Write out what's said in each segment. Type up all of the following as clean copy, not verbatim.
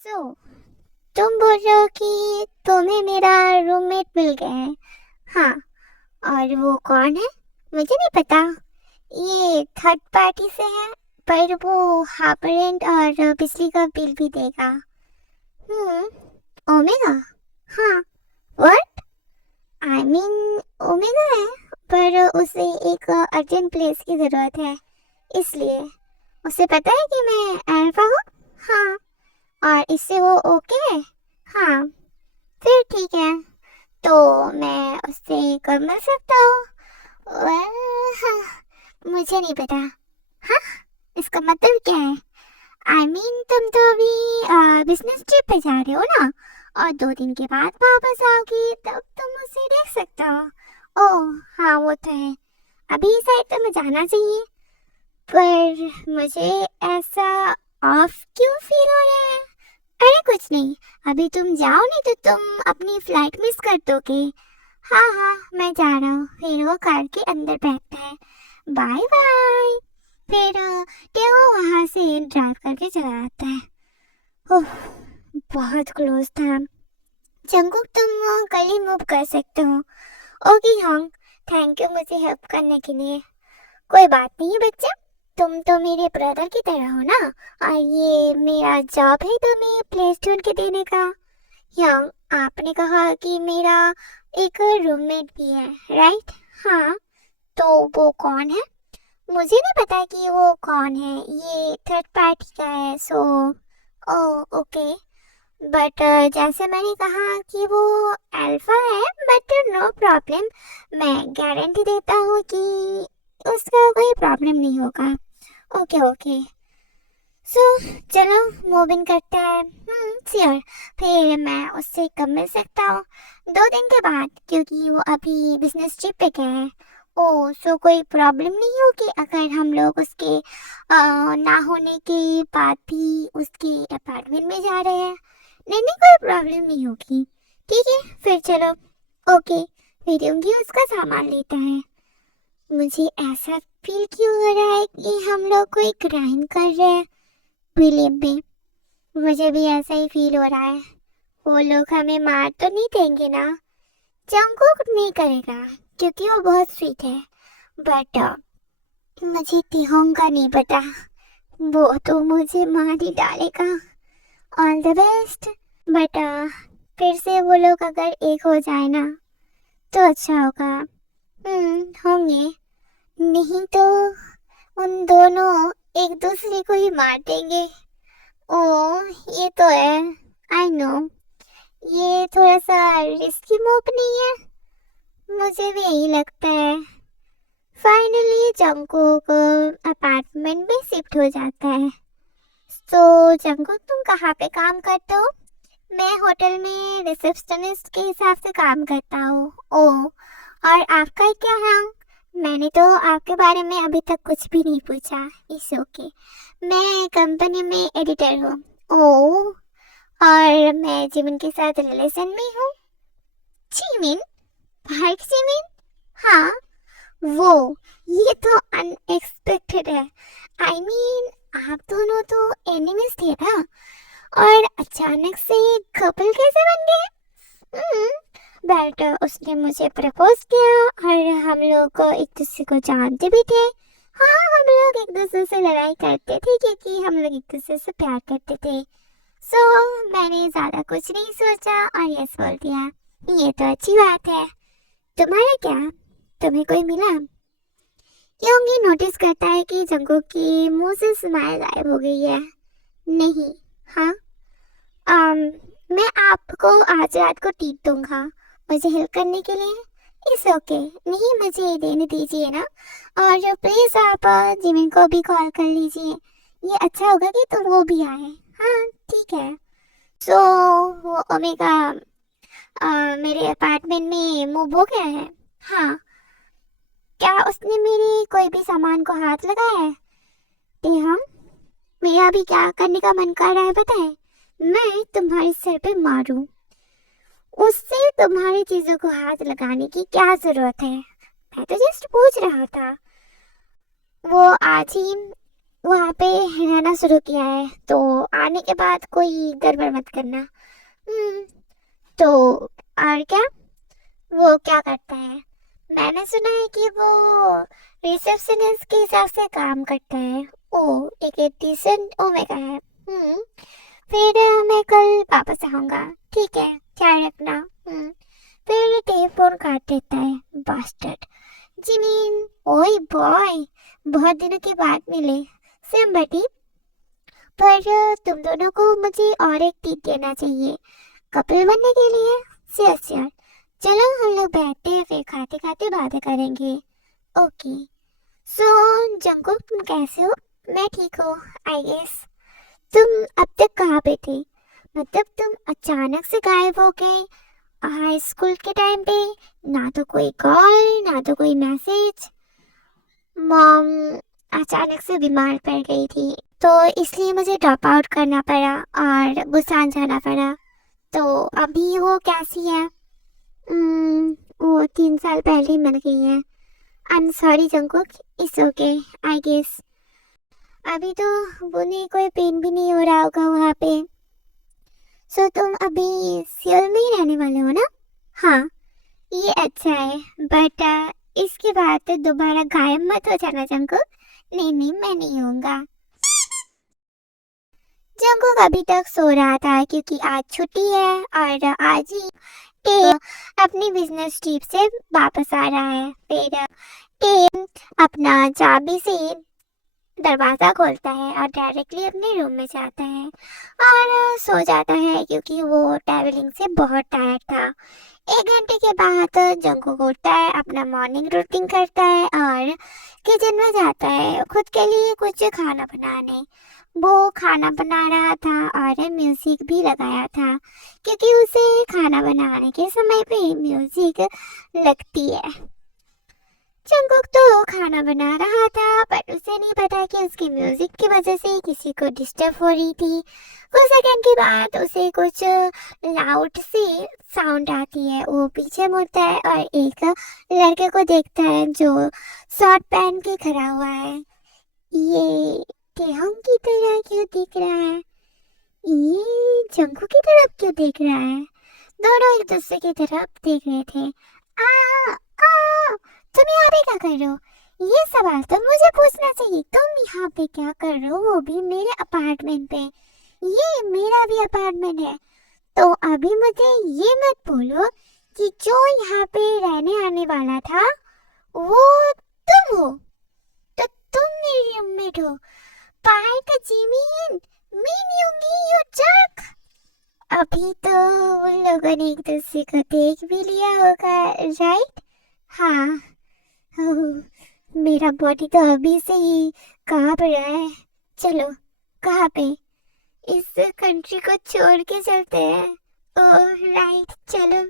सो तुम बोल रहे हो कि तुम्हें मेरा रूममेट मिल गया है। हाँ, और वो कौन है? मुझे नहीं पता। ये थर्ड पार्टी से है, पर वो हाफ रेंट और बिजली का बिल भी देगा। हम्म। ओमेगा। हाँ। व्हाट? आई मीन ओमेगा है, पर उसे एक अर्जेंट प्लेस की जरूरत है, इसलिए। उसे पता है कि मैं अल्फा हूँ। हाँ, और इससे वो ओके है। हाँ, फिर ठीक है। तो मैं उससे कब मिल सकता हूँ? हाँ, मुझे नहीं पता। हाँ, इसका मतलब क्या है? आई मीन तुम तो अभी बिजनेस ट्रिप पे जा रहे हो ना, और 2 दिन के बाद वापस आओगी, तब तुम उसे देख सकते हो। ओह हाँ, वो तो है। अभी शायद तुम्हें जाना चाहिए, पर मुझे ऐसा ऑफ क्यों फील हो रहा है? अरे कुछ नहीं, अभी तुम जाओ, नहीं तो तुम अपनी फ्लाइट मिस कर दोगे। हाँ हाँ, मैं जा रहा हूँ। फिर वो कार के अंदर बैठता है। Bye bye. फिर टेओ वहां से ड्राइव करके चला जाता है। ओह, बहुत क्लोज था। जंगकुक तुम कल ही मूव कर सकते हो। ओके हाँ, थैंक यू मुझे हेल्प करने के लिए। कोई बात नहीं बच्चा, तुम तो मेरे ब्रदर की तरह हो ना। और ये मेरा जॉब है तुम्हें प्लेस ढूंढ के देने का। या आपने कहा कि मेरा एक रूममेट भी है, राइट? हाँ, तो वो कौन है? मुझे नहीं पता कि वो कौन है, ये थर्ड पार्टी का है। सो ओ ओके, बट जैसे मैंने कहा कि वो अल्फा है, बट नो प्रॉब्लम। मैं गारंटी देता हूँ कि उसका कोई प्रॉब्लम नहीं होगा। Okay okay. सो चलो मूव इन करते हैं। श्योर। फिर मैं उससे कब मिल सकता हूँ? 2 दिन के बाद, क्योंकि वो अभी बिजनेस ट्रिप पे गया है। ओह, सो कोई प्रॉब्लम नहीं होगी अगर हम लोग उसके ना होने के बाद भी उसके अपार्टमेंट में जा रहे हैं? नहीं नहीं, कोई प्रॉब्लम नहीं होगी। ठीक है, फिर चलो। ओके, फिर यूंगी उसका सामान लेता है। मुझे ऐसा फील क्यों हो रहा है कि हम लोग कोई क्राइम कर रहे हैं? बिलीव मी, मुझे भी ऐसा ही फील हो रहा है। वो लोग हमें मार तो नहीं देंगे ना? जंगकुक नहीं करेगा, क्योंकि वो बहुत स्वीट है। बट मुझे तिहोंग का नहीं पता, वो तो मुझे मार ही डालेगा। All the best. बट फिर से वो लोग अगर एक हो जाए ना, तो अच्छा होगा। होंगे। नहीं तो उन दोनों एक दूसरे को ही मार देंगे। ओ, ये तो है। आई नो, ये थोड़ा सा रिस्की मूव नहीं है? मुझे भी यही लगता है। फाइनली जंगकुक अपार्टमेंट में शिफ्ट हो जाता है। तो जंगकुक तुम कहाँ पे काम करते हो? मैं होटल में रिसेप्शनिस्ट के हिसाब से काम करता हूँ। ओह, और आपका क्या है? मैंने तो आपके बारे में अभी तक कुछ भी नहीं पूछा। इस ओके, मैं कंपनी में एडिटर हूँ। ओह, और मैं जिमिन के साथ रिलेशन में हूँ। जिमिन? भाई जिमिन? हाँ, वो। ये तो अनएक्सपेक्टेड है। आई मीन आप दोनों तो एनिमीज थे ना, और अचानक से कपल कैसे बन गए? बट उसने मुझे प्रपोज किया, और हम लोग एक दूसरे को जानते भी थे। हाँ, हम लोग एक दूसरे से लड़ाई करते थे, क्योंकि हम लोग एक दूसरे से प्यार करते थे। सो मैंने ज्यादा कुछ नहीं सोचा और यस बोल दिया। ये तो अच्छी बात है। तुम्हारा क्या? तुम्हें कोई मिला? योंगी नोटिस करता है कि जंगकुक की मुंह से स्माइल गायब हो गई है। नहीं। हाँ। आम, मैं आपको आज रात को टीप दूंगा, मुझे हेल्प करने के लिए। इस ओके, नहीं मुझे देने दीजिए ना। और प्लीज आप जिमिन को भी कॉल कर लीजिए। ये अच्छा होगा कि तुम वो भी आए। हाँ, ठीक है। सो वो ओमेगा मेरे अपार्टमेंट में मूव हो गया है। हाँ, क्या उसने मेरे कोई भी सामान को हाथ लगाया है? हम, मेरा भी क्या करने का मन कर रहा है पता है? मैं तुम्हारे सिर पे मारूं। उससे तुम्हारी चीजों को हाथ लगाने की क्या जरूरत है? मैं तो जस्ट पूछ रहा था। वो आज ही वहाँ पे रहना शुरू किया है, तो आने के बाद कोई गड़बड़ मत करना। तो और क्या, वो क्या करता है? मैंने सुना है कि वो रिसेप्शनिस्ट के हिसाब से काम करता है। ओ, एक डिसेंट ओमेगा है। फिर मैं कल वापस आऊंगा। ठीक है, ख्याल रखना। फिर डेव फोन काट देता है, बास्टर्ड। जिमीन, ओए बॉय, बहुत दिनों के बाद मिले। सेम बटी। पर तुम दोनों को मुझे और एक टिप देना चाहिए कपल बनने के लिए। Sure sure. चलो हम लोग बैठते हैं, फिर खाते खाते बातें करेंगे। ओके। सो जंकुक, तुम कैसे हो? मैं ठीक हूँ, आई गेस। तुम अब तक कहाँ पे थे? मतलब तुम अचानक से गायब हो गए हाई स्कूल के टाइम पे। ना तो कोई कॉल, ना तो कोई मैसेज। मॉम अचानक से बीमार पड़ गई थी, तो इसलिए मुझे ड्रॉप आउट करना पड़ा और बुसान जाना पड़ा। तो अभी वो कैसी है? वो 3 साल पहले ही मर गई है। I am sorry Jungkook, it's okay, I guess. अभी तो उन्हें कोई पेन भी नहीं हो रहा होगा वहाँ पे। सो तुम अभी सियोल में ही रहने वाले हो ना? हाँ, ये अच्छा है, बट इसके बाद तो दोबारा गायब मत हो जाना जंकुक। नहीं नहीं, मैं नहीं होऊंगा। जंकुक अभी तक सो रहा था क्योंकि आज छुट्टी है और आज ही टे अपनी बिजनेस ट्रिप से वापस आ रहा है। फिर टे अपना चाबी से दरवाजा खोलता है और डायरेक्टली अपने रूम में जाता है और सो जाता है क्योंकि वो ट्रैवलिंग से बहुत टायर्ड था। 1 घंटे के बाद जंकुक उठता है, अपना मॉर्निंग रूटीन करता है और किचन में जाता है खुद के लिए कुछ खाना बनाने। वो खाना बना रहा था और म्यूजिक भी लगाया था क्योंकि उसे खाना बनाने के समय पे म्यूजिक लगती है। जंकुक तो खाना बना रहा था, पर उसे नहीं पता कि उसके म्यूजिक की वजह से किसी को डिस्टर्ब हो रही थी। कुछ सेकंड के बाद उसे कुछ लाउड सी साउंड आती है। वो पीछे मुड़ता है और एक लड़के को देखता है जो शॉर्ट पहन के खड़ा हुआ है। ये टेहंग की तरह क्यों दिख रहा है? ये जंकुक की तरफ क्यों देख रहा है? दोनों एक दूसरे की तरफ देख रहे थे। आ, आ, तुम यहाँ पे क्या कर रहे हो? ये सवाल तो मुझे पूछना चाहिए। तुम यहाँ पे क्या कर रहे हो, वो भी मेरे अपार्टमेंट पे? ये मेरा भी अपार्टमेंट है। तो अभी मुझे ये मत बोलो कि जो यहाँ पे रहने आने वाला था वो तुम हो। तो तुम मेरी रूममेट हो। पाए का जिमीन, मैं नहीं होंगी, यू जर्क। अभी तो उन लोगों ने एक दूसरे को देख भी लिया होगा, राइट? हाँ। ओह, मेरा बॉडी तो अभी से ही कांप रहा है। चलो, कहाँ पे? इस कंट्री को छोड़ के चलते हैं। ओह राइट, चलो।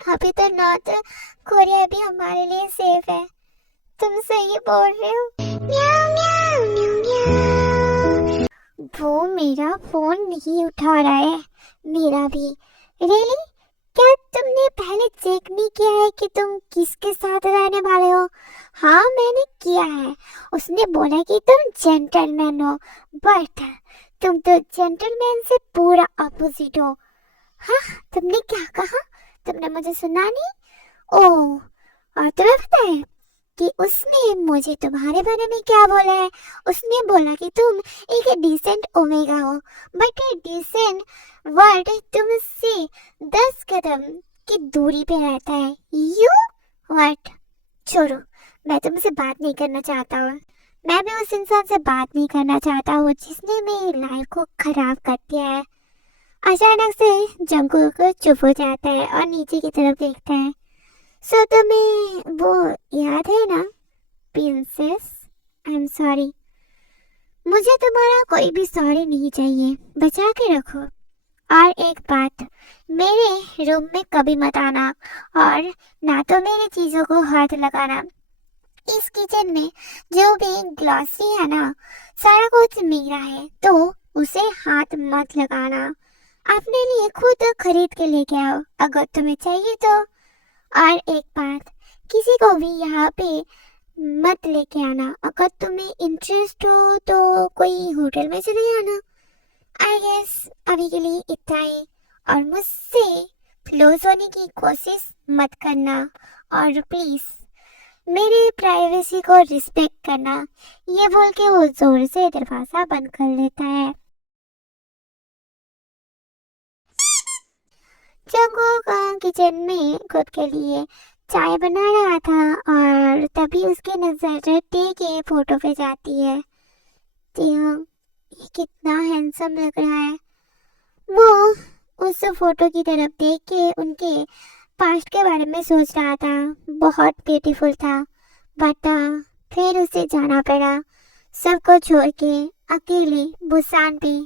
अभी तो नॉर्थ कोरिया भी हमारे लिए सेफ है। तुम सही बोल रहे हो। म्याऊ म्याऊ म्याऊ म्याऊ। वो मेरा फोन नहीं उठा रहा है। मेरा भी। रियली? क्या तुमने पहले चेक नहीं किया है कि तुम किसके साथ रहने वाले हो? हाँ, मैंने किया है। उसने बोला कि तुम जेंटलमैन हो, बट तुम तो जेंटलमैन से पूरा अपोजिट हो। हाँ, तुमने क्या कहा? तुमने मुझे सुना नहीं? ओह, और तुम्हें पता है कि उसने मुझे तुम्हारे बारे में क्या बोला है? उसने बोला कि तुम एक डिसेंट ओमेगा हो, बट डिसेंट वर्ड तुमसे 10 कदम की दूरी पे रहता है। You what? छोड़ो, मैं तुमसे बात नहीं करना चाहता हूँ। मैं भी उस इंसान से बात नहीं करना चाहता हूँ जिसने मेरी लाइफ को खराब कर दिया है। अचानक से जंकुक चुप हो जाता है और नीचे की तरफ देखता है। सो तुम्हें वो याद है ना, प्रिंसेस? I am sorry. मुझे तुम्हारा कोई भी सॉरी नहीं चाहिए, बचा के रखो। और एक बात, मेरे रूम में कभी मत आना और ना तो मेरी चीजों को हाथ लगाना। इस किचन में जो भी ग्लॉसी है ना, सारा कुछ मेरा है, तो उसे हाथ मत लगाना। अपने लिए खुद खरीद के लेके आओ अगर तुम्हें चाहिए तो। और एक बात, किसी को भी यहाँ पे मत लेके आना। अगर तुम्हें इंटरेस्ट हो तो कोई होटल में चले जाना। आई गेस अभी के लिए इतना ही। और मुझसे क्लोज होने की कोशिश मत करना, और प्लीज मेरी प्राइवेसी को रिस्पेक्ट करना। ये बोल के वो जोर से दरवाजा बंद कर लेता है। जंगू किचन में खुद के लिए चाय बना रहा था और तभी उसकी नजर टे के फोटो पे जाती है। हाँ, ये कितना हैंडसम लग रहा है। वो उस फोटो की तरफ देख के उनके पास्ट के बारे में सोच रहा था। बहुत ब्यूटीफुल था, बट फिर उसे जाना पड़ा सबको छोड़ के, अकेले बुसान पे।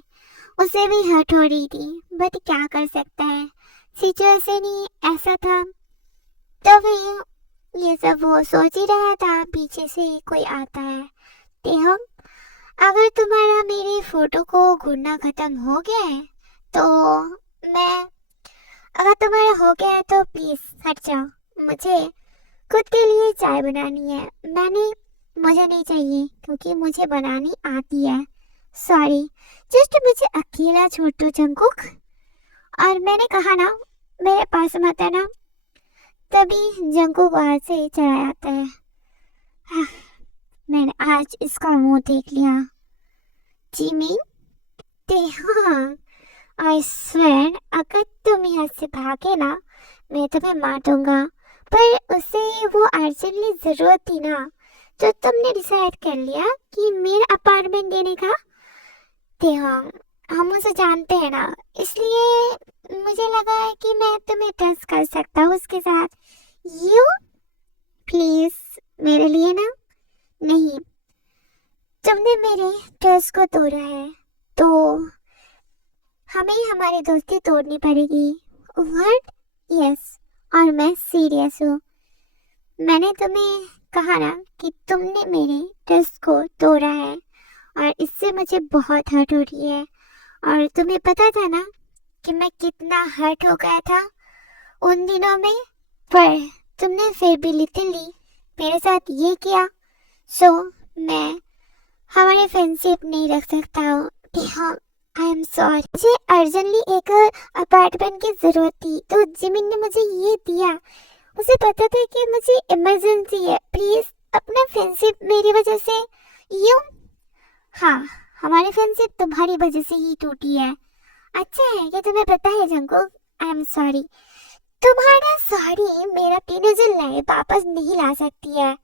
उसे भी हर्ट हो रही थी, बट क्या कर सकता है, सिचुएशन ही ऐसा था। तभी ये सब वो सोच ही रहा था, पीछे से कोई आता है। तेहम, अगर तुम्हारा मेरी फोटो को घूरना खत्म हो गया है तो मैं अगर तुम्हारा हो गया है तो प्लीज हट जाओ। मुझे खुद के लिए चाय बनानी है। मुझे नहीं चाहिए क्योंकि मुझे बनानी आती है। सॉरी, जस्ट मुझे अकेला छोड़ दो जंकुक। और मैंने कहा ना, मेरे पास मत है ना। तभी जंकुक वहां से चला जाता है। मैंने आज इसका मुंह देख लिया। जिमी, हाँ, आई स्वेर अगर तुम यहाँ से भागे ना, मैं तुम्हें मार दूंगा। पर उसे वो अर्जेंटली जरूरत थी ना, तो तुमने डिसाइड कर लिया कि मेरा अपार्टमेंट देने का। हाँ, हम उसे जानते हैं ना, इसलिए मुझे लगा है कि मैं तुम्हें ट्रस्ट कर सकता हूँ उसके साथ। यू प्लीज मेरे लिए ना। नहीं, तुमने मेरे ट्रस्ट को तोड़ा है तो हमें हमारी दोस्ती तोड़नी पड़ेगी। व्हाट? यस, और मैं सीरियस हूँ। मैंने तुम्हें कहा ना कि तुमने मेरे ट्रस्ट को तोड़ा है और इससे मुझे बहुत हर्ट हो रही है। और तुम्हें पता था ना कि मैं कितना हर्ट हो गया था उन दिनों में, पर तुमने फिर भी लिटरली मेरे साथ ये किया। सो मैं हमारी फ्रेंडशिप नहीं रख सकता हूँ। हाँ, आई एम सॉरी। मुझे अर्जेंटली एक अपार्टमेंट की जरूरत थी तो जिमिन ने मुझे ये दिया। उसे पता था कि मुझे इमरजेंसी है। प्लीज अपना फ्रेंडशिप मेरी वजह से यूं। हाँ, हमारी फ्रेंडशिप तुम्हारी वजह से ही टूटी है। अच्छा है कि तुम्हें पता है जंकुक, आई एम सॉरी। तुम्हारा सॉरी मेरा टीनेजर लाइफ वापस नहीं ला सकती है।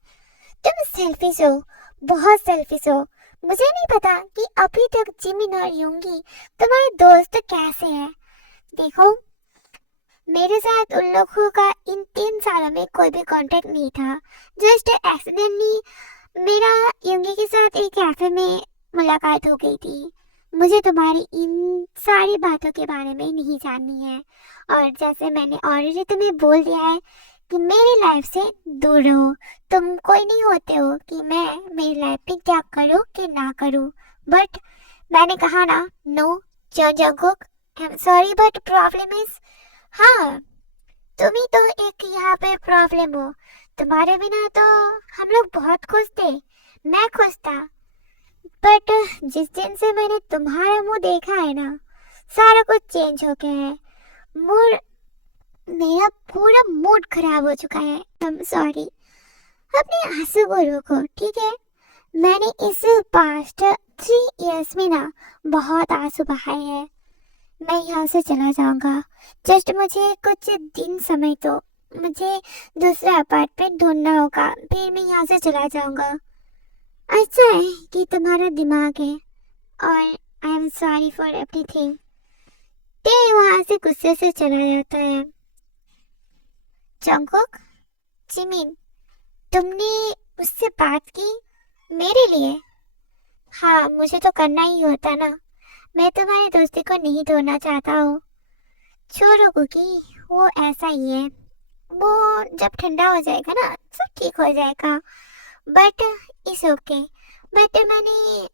तुम सेल्फिश हो, बहुत सेल्फिश हो। मुझे नहीं पता कि अभी तक जिमिन और यूंगी तुम्हारे दोस्त कैसे हैं। देखो, मेरे साथ उन लोगों का इन 3 सालों में कोई भी कांटेक्ट नहीं था। जस्ट एक्सीडेंटली मेरा यूंगी के साथ एक कैफे में मुलाकात हो गई थी। मुझे तुम्हारी इन सारी बातों के बारे में नहीं जाननी है। और जैसे मैंने ऑलरेडी तुम्हें बोल दिया है कि मेरी लाइफ से दूर रहो। तुम कोई नहीं होते हो कि मैं मेरी लाइफ में क्या करूँ कि ना करूँ। बट मैंने कहा ना, no Jungkook, I am sorry but problem is, हाँ, तुम ही तो एक यहाँ पे प्रॉब्लम हो। तुम्हारे बिना तो हम लोग बहुत खुश थे, मैं खुश था। बट जिस दिन से मैंने तुम्हारा मुंह देखा है ना, सारा कुछ चेंज हो गया है। मूड मेरा पूरा मूड खराब हो चुका है। I am sorry. अपने आंसू को रोको, ठीक है? मैंने इस पास्ट 3 इयर्स में ना बहुत आंसू बहाए हैं। मैं यहाँ से चला जाऊंगा। जस्ट मुझे कुछ दिन समय दो। मुझे दूसरा अपार्टमेंट ढूंढना होगा, फिर मैं यहाँ से चला जाऊंगा। अच्छा है कि तुम्हारा दिमाग है। और आई एम सॉरी फॉर एवरीथिंग। ते वहाँ से गुस्से से चला जाता है। जंकुक, जिमिन, तुमने उससे बात की मेरे लिए? हाँ, मुझे तो करना ही होता ना। मैं तुम्हारी दोस्ती को नहीं तोड़ना चाहता हूँ। छोड़ो कुकी, वो ऐसा ही है। वो जब ठंडा हो जाएगा ना सब ठीक हो जाएगा। बट इस ओके। बट मैंने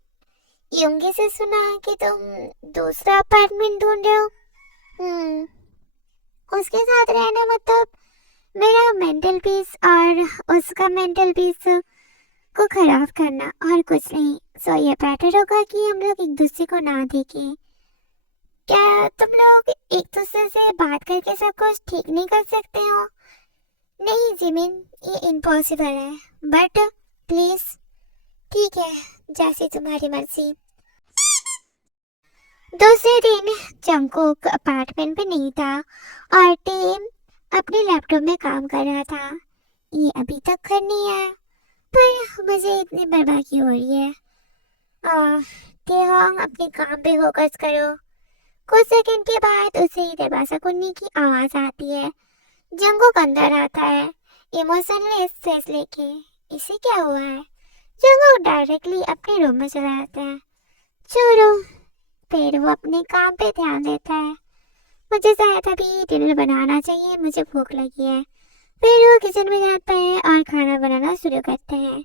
युंगी से सुना कि तुम दूसरा अपार्टमेंट ढूंढ रहे हो। उसके साथ रहना मतलब मेरा मेंटल पीस और उसका मेंटल पीस को खराब करना और कुछ नहीं। सो ये बेटर होगा कि हम लोग एक दूसरे को ना देखें। क्या तुम लोग एक दूसरे से बात करके सब कुछ ठीक नहीं कर सकते हो? नहीं जिमिन, ये इम्पॉसिबल है। बट प्लीज, ठीक है, जैसे तुम्हारी मर्जी। दूसरे दिन जंगकुक अपार्टमेंट में नहीं था और टीम अपने लैपटॉप में काम कर रहा था। ये अभी तक घर नहीं आया, पर मुझे इतनी बर्बादी हो रही है। तेहोंग, अपने काम पे फोकस करो। कुछ सेकंड के बाद उसे ही दरवाजा खुलने की आवाज आती है। जंगकुक अंदर आता है, इमोशनलेस फेस लेके। इसे क्या हुआ है? जंगकुक डायरेक्टली अपने रूम में चला जाता है। छोड़ो, फिर वो अपने काम पे ध्यान देता है। मुझे शायद अभी डिनर बनाना चाहिए, मुझे भूख लगी है। फिर वो किचन में जाता है और खाना बनाना शुरू करते हैं।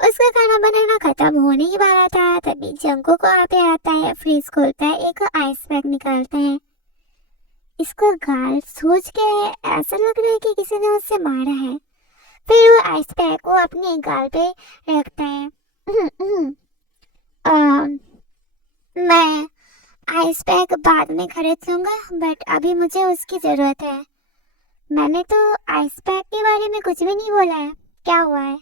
उसका खाना बनाना खत्म होने ही वाला था, तभी जंगकुक वहाँ पे आता है, फ्रिज खोलता है, एक आइस पैक निकालता है। इसको गाल सोच के ऐसा लग रहा है कि किसी ने उससे मारा है। फिर वो आइस पैक को अपने गाल पे रखता है। मैं आइस पैक बाद में खरीद लूंगा, बट अभी मुझे उसकी जरूरत है। मैंने तो आइस पैक के बारे में कुछ भी नहीं बोला है। क्या हुआ है?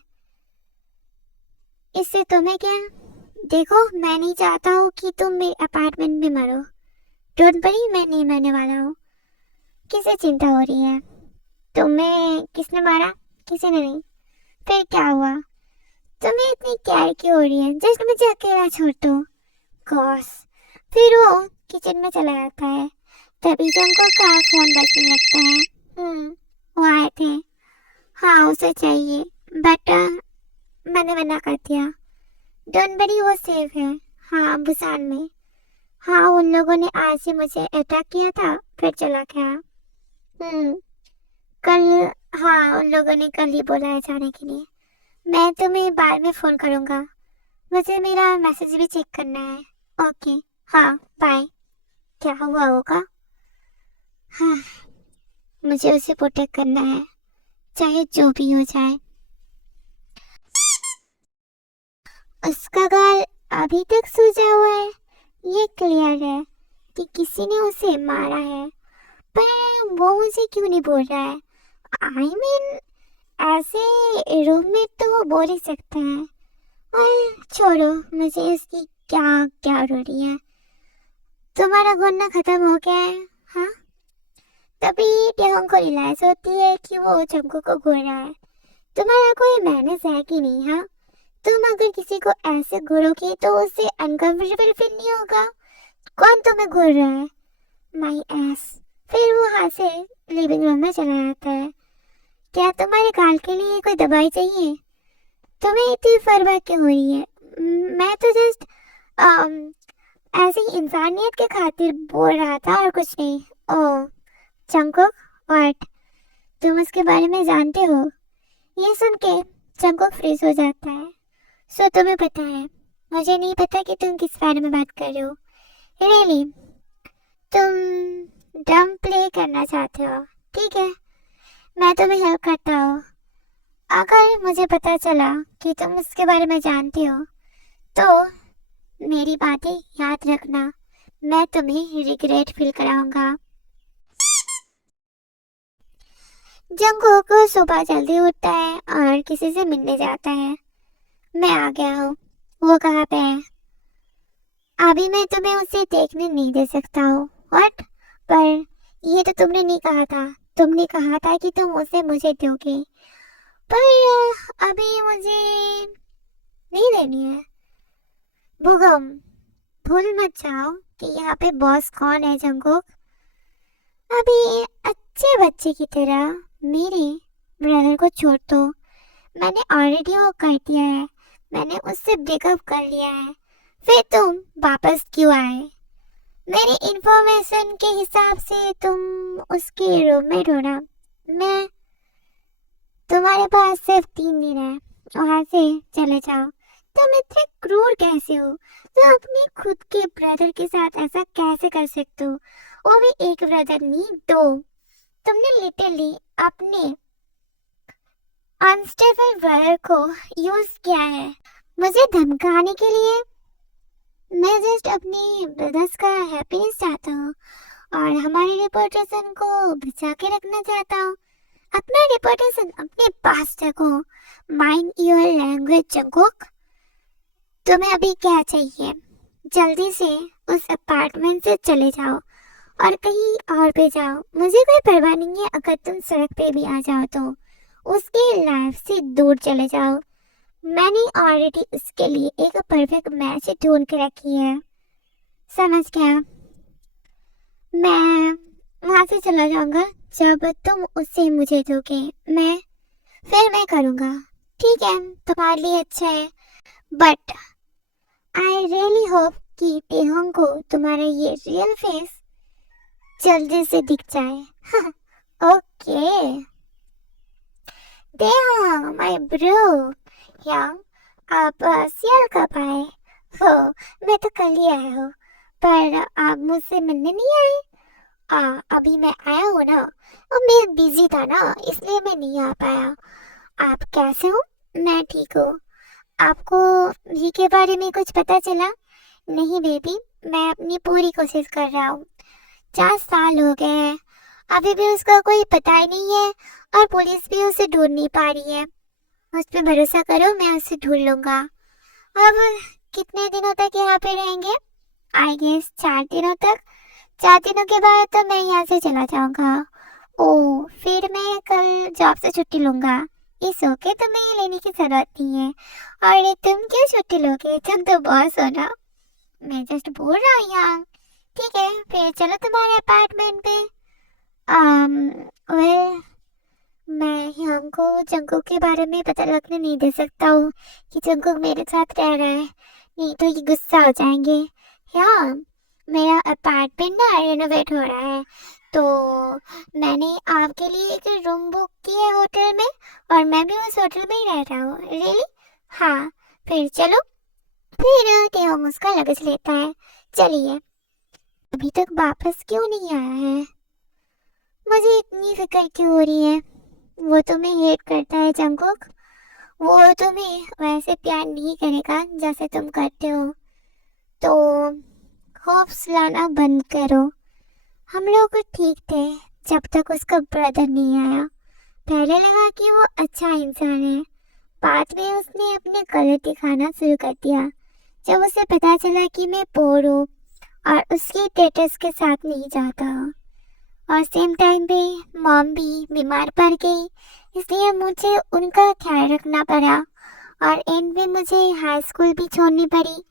इससे तुम्हें क्या? देखो, मैं नहीं चाहता हूँ कि तुम मेरे अपार्टमेंट में मरो। डोंट वरी, मैं नहीं मरने वाला हूँ। किसे चिंता हो रही है? तुम्हें किसने मारा? किसी ने नहीं। फिर क्या हुआ? तुम्हें इतनी केयर क्यों हो रही है? जस्ट मुझे अकेला छोड़ दो। गॉस। फिर वो किचन में चला जाता है। तभी जंगकुक का फोन बजने लगता है। वो आए थे। हाँ, उसे चाहिए, बट मैंने मना कर दिया। डोंट वरी, वो सेफ है। हाँ, बुसान में। हाँ, उन लोगों ने आज ही मुझे अटैक किया था, फिर चला गया। कल। हाँ, उन लोगों ने कल ही बोला है जाने के लिए। मैं तुम्हें बाद में फोन करूँगा, मुझे मेरा मैसेज भी चेक करना है। ओके, हाँ, बाय। क्या हुआ होगा? हाँ, मुझे उसे प्रोटेक्ट करना है, चाहे जो भी हो जाए। उसका गाल अभी तक सूजा हुआ है। ये क्लियर है कि किसी ने उसे मारा है, पर वो मुझे क्यों नहीं बोल रहा है? आई मीन, ऐसे रूममेट तो वो बोल ही सकता है। और छोड़ो, मुझे इसकी क्या क्या जरूरी है। तुम्हारा घूमना खत्म हो गया है? हाँ। तभी टेहोंग को रियलाइज होती है कि वो जंगकुक को घूर रहा है। तुम्हारा कोई मैनेज है कि नहीं? हाँ, तुम अगर किसी को ऐसे घूरोगे तो उसे अनकंफर्टेबल फील नहीं होगा? कौन तुम्हें घूर रहा है? माई एस। फिर वो वहाँ से लिविंग रूम में चला जाता है। क्या तुम्हारे गाल के लिए कोई दवाई चाहिए? तुम्हें इतनी परवाह क्यों हो रही है? मैं तो जस्ट ऐसे ही इंसानियत के खातिर बोल रहा था और कुछ नहीं। ओह, जंगकुक, व्हाट? तुम उसके बारे में जानते हो? ये सुन के जंगकुक फ्रीज हो जाता है। सो तुम्हें पता है? मुझे नहीं पता कि तुम किस बारे में बात कर रहे हो। रियली? तुम डम प्ले करना चाहते हो? ठीक है, मैं तुम्हें हेल्प करता हूँ। अगर मुझे पता चला कि तुम उसके बारे में जानती हो, तो मेरी बातें याद रखना, मैं तुम्हें रिग्रेट फील कराऊंगा। जंगकुक सुबह जल्दी उठता है और किसी से मिलने जाता है। मैं आ गया हूँ। वो कहाँ पे है? अभी मैं तुम्हें उसे देखने नहीं दे सकता हूँ। व्हाट? पर ये तो तुमने नहीं कहा था। तुमने कहा था कि तुम उसे मुझे दोगे, पर अभी मुझे नहीं देनी है। भूगम, भूल मत जाओ कि यहाँ पे बॉस कौन है। जंगकुक, अभी अच्छे बच्चे की तरह मेरे ब्रदर को छोड़ दो। मैंने ऑलरेडी वो कर दिया है, मैंने उससे ब्रेकअप कर लिया है। फिर तुम वापस क्यों आए? मेरी इंफॉर्मेशन के हिसाब से तुम उसके रूममेट हो ना? मैं तुम्हारे पास सिर्फ 3 दिन है, वहां से चले जाओ। तुम इतने क्रूर कैसे हो? तुम अपने खुद के ब्रदर के साथ ऐसा कैसे कर सकते हो? वो भी एक ब्रदर नहीं, 2। तुमने लिटरली अपने अनस्टेबल वर्ड को यूज किया है मुझे धमकाने के लिए। मैं जस्ट अपनी ब्रदर्स का हैप्पीनेस चाहता हूँ और हमारी रेपुटेशन को बचा के रखना चाहता हूँ। अपना रेपुटेशन अपने पास रखो। Mind your language Jungkook. तुम्हें अभी क्या चाहिए? जल्दी से उस अपार्टमेंट से चले जाओ और कहीं और पे जाओ। मुझे कोई परवाह नहीं है अगर तुम सड़क पे भी आ जाओ तो उसकी लाइफ से दूर चले जाओ। मैंने ऑलरेडी उसके लिए एक परफेक्ट मैच ढूंढ के रखी है। समझ गया? मैं वहां से चला जाऊंगा जब तुम उससे मुझे दोगे। फिर मैं करूंगा। ठीक है, तुम्हारे लिए अच्छा है, बट आई रियली होप कि टेहोंग को तुम्हारा ये रियल फेस जल्दी से दिख जाए। ओके टेहोंग माय ब्रो। यांग, आप सियाल कब आए हो? मैं तो कल ही आया हूँ, पर आप मुझसे मिलने नहीं आए। अभी मैं आया हूँ ना, और मैं बिजी था ना, इसलिए मैं नहीं आ पाया। आप कैसे हो? मैं ठीक हूँ। आपको ही के बारे में कुछ पता चला? नहीं बेबी, मैं अपनी पूरी कोशिश कर रहा हूँ। 4 साल हो गए हैं, अभी भी उसका कोई पता ही नहीं है और पुलिस भी उसे ढूंढ नहीं पा रही है। मुझ पे भरोसा करो, मैं उसे ढूंढ लूंगा। अब कितने दिनों तक यहाँ पे रहेंगे? आई गेस 4 दिनों तक। 4 दिनों के बाद तो मैं यहाँ से चला जाऊंगा। ओह, फिर मैं कल जॉब से छुट्टी लूंगा। इस ओके, तुम्हें लेने की जरूरत नहीं है। और तुम क्यों छुट्टी लोगे? तुम तो बॉस हो ना। मैं जस्ट बोल रहा हूँ यार। ठीक है, फिर चलो तुम्हारे अपार्टमेंट पे। वेल, मैं हमको जंगकुक के बारे में पता लगने नहीं दे सकता हूँ कि जंगकुक मेरे साथ रह रहा है, नहीं तो ये गुस्सा हो जाएंगे। हाँ, मेरा अपार्टमेंट ना रेनोवेट हो रहा है, तो मैंने आपके लिए एक रूम बुक किया है होटल में, और मैं भी उस होटल में ही रह रहा हूँ। रियली? हाँ, फिर चलो। फिर टेहोंग उसका लगेज लेता है। चलिए। अभी तक वापस क्यों नहीं आया है? मुझे इतनी फिक्र क्यों हो रही है? वो तुम्हें हेट करता है जंगकुक। वो तुम्हें वैसे प्यार नहीं करेगा जैसे तुम करते हो। तो होप्स लाना बंद करो। हम लोग ठीक थे जब तक उसका ब्रदर नहीं आया। पहले लगा कि वो अच्छा इंसान है, बाद में उसने अपने गलत दिखाना शुरू कर दिया। जब उसे पता चला कि मैं पोर हूँ और उसकी स्टेटस के साथ नहीं जाता हूँ, और सेम टाइम पे मॉम भी बीमार पड़ गई, इसलिए मुझे उनका ख्याल रखना पड़ा और एंड में मुझे हाई स्कूल भी छोड़नी पड़ी।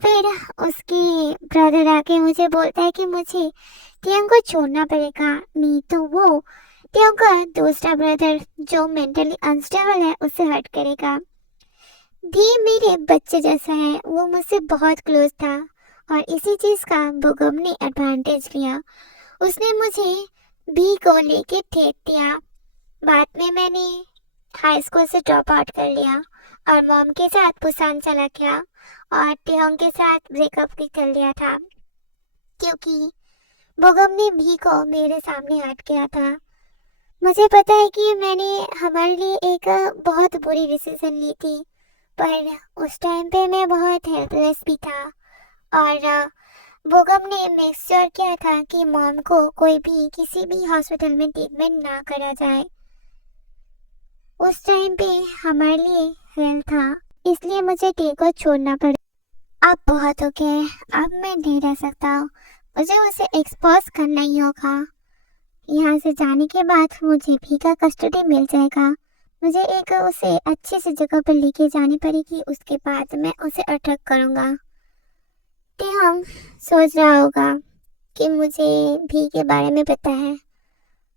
फिर उसके ब्रदर आके मुझे बोलता है कि मुझे टियोंग को छोड़ना पड़ेगा, नहीं तो वो टियोंग का दूसरा ब्रदर जो मेंटली अनस्टेबल है उसे हर्ट करेगा। भी मेरे बच्चे जैसा है, वो मुझसे बहुत क्लोज था और इसी चीज का बुगम ने एडवांटेज लिया। उसने मुझे बी को लेके फेंक दिया। बाद में मैंने हाई स्कूल से ड्रॉप आउट कर लिया और मॉम के साथ बुसान चला गया और टेहोंग के साथ ब्रेकअप भी कर लिया था, क्योंकि बोगम ने भी को मेरे सामने हट गया था। मुझे पता है कि मैंने हमारे लिए एक बहुत बुरी डिसीजन ली थी, पर उस टाइम पे मैं बहुत हेल्पलेस भी था और बोगम ने मेक श्योर किया था कि मॉम को कोई भी किसी भी हॉस्पिटल में ट्रीटमेंट ना करा जाए। उस टाइम पे हमारे लिए हेल्प था, इसलिए मुझे टी को छोड़ना पड़ा। अब बहुत हो गया है, अब मैं नहीं रह सकता हूँ। मुझे उसे एक्सपोज करना ही होगा। यहाँ से जाने के बाद मुझे भी का कस्टडी मिल जाएगा। मुझे एक उसे अच्छी सी जगह पर लेके जानी पड़ेगी, उसके बाद मैं उसे अटैक करूँगा। टेहोंग सोच रहा होगा कि मुझे भी के बारे में पता है,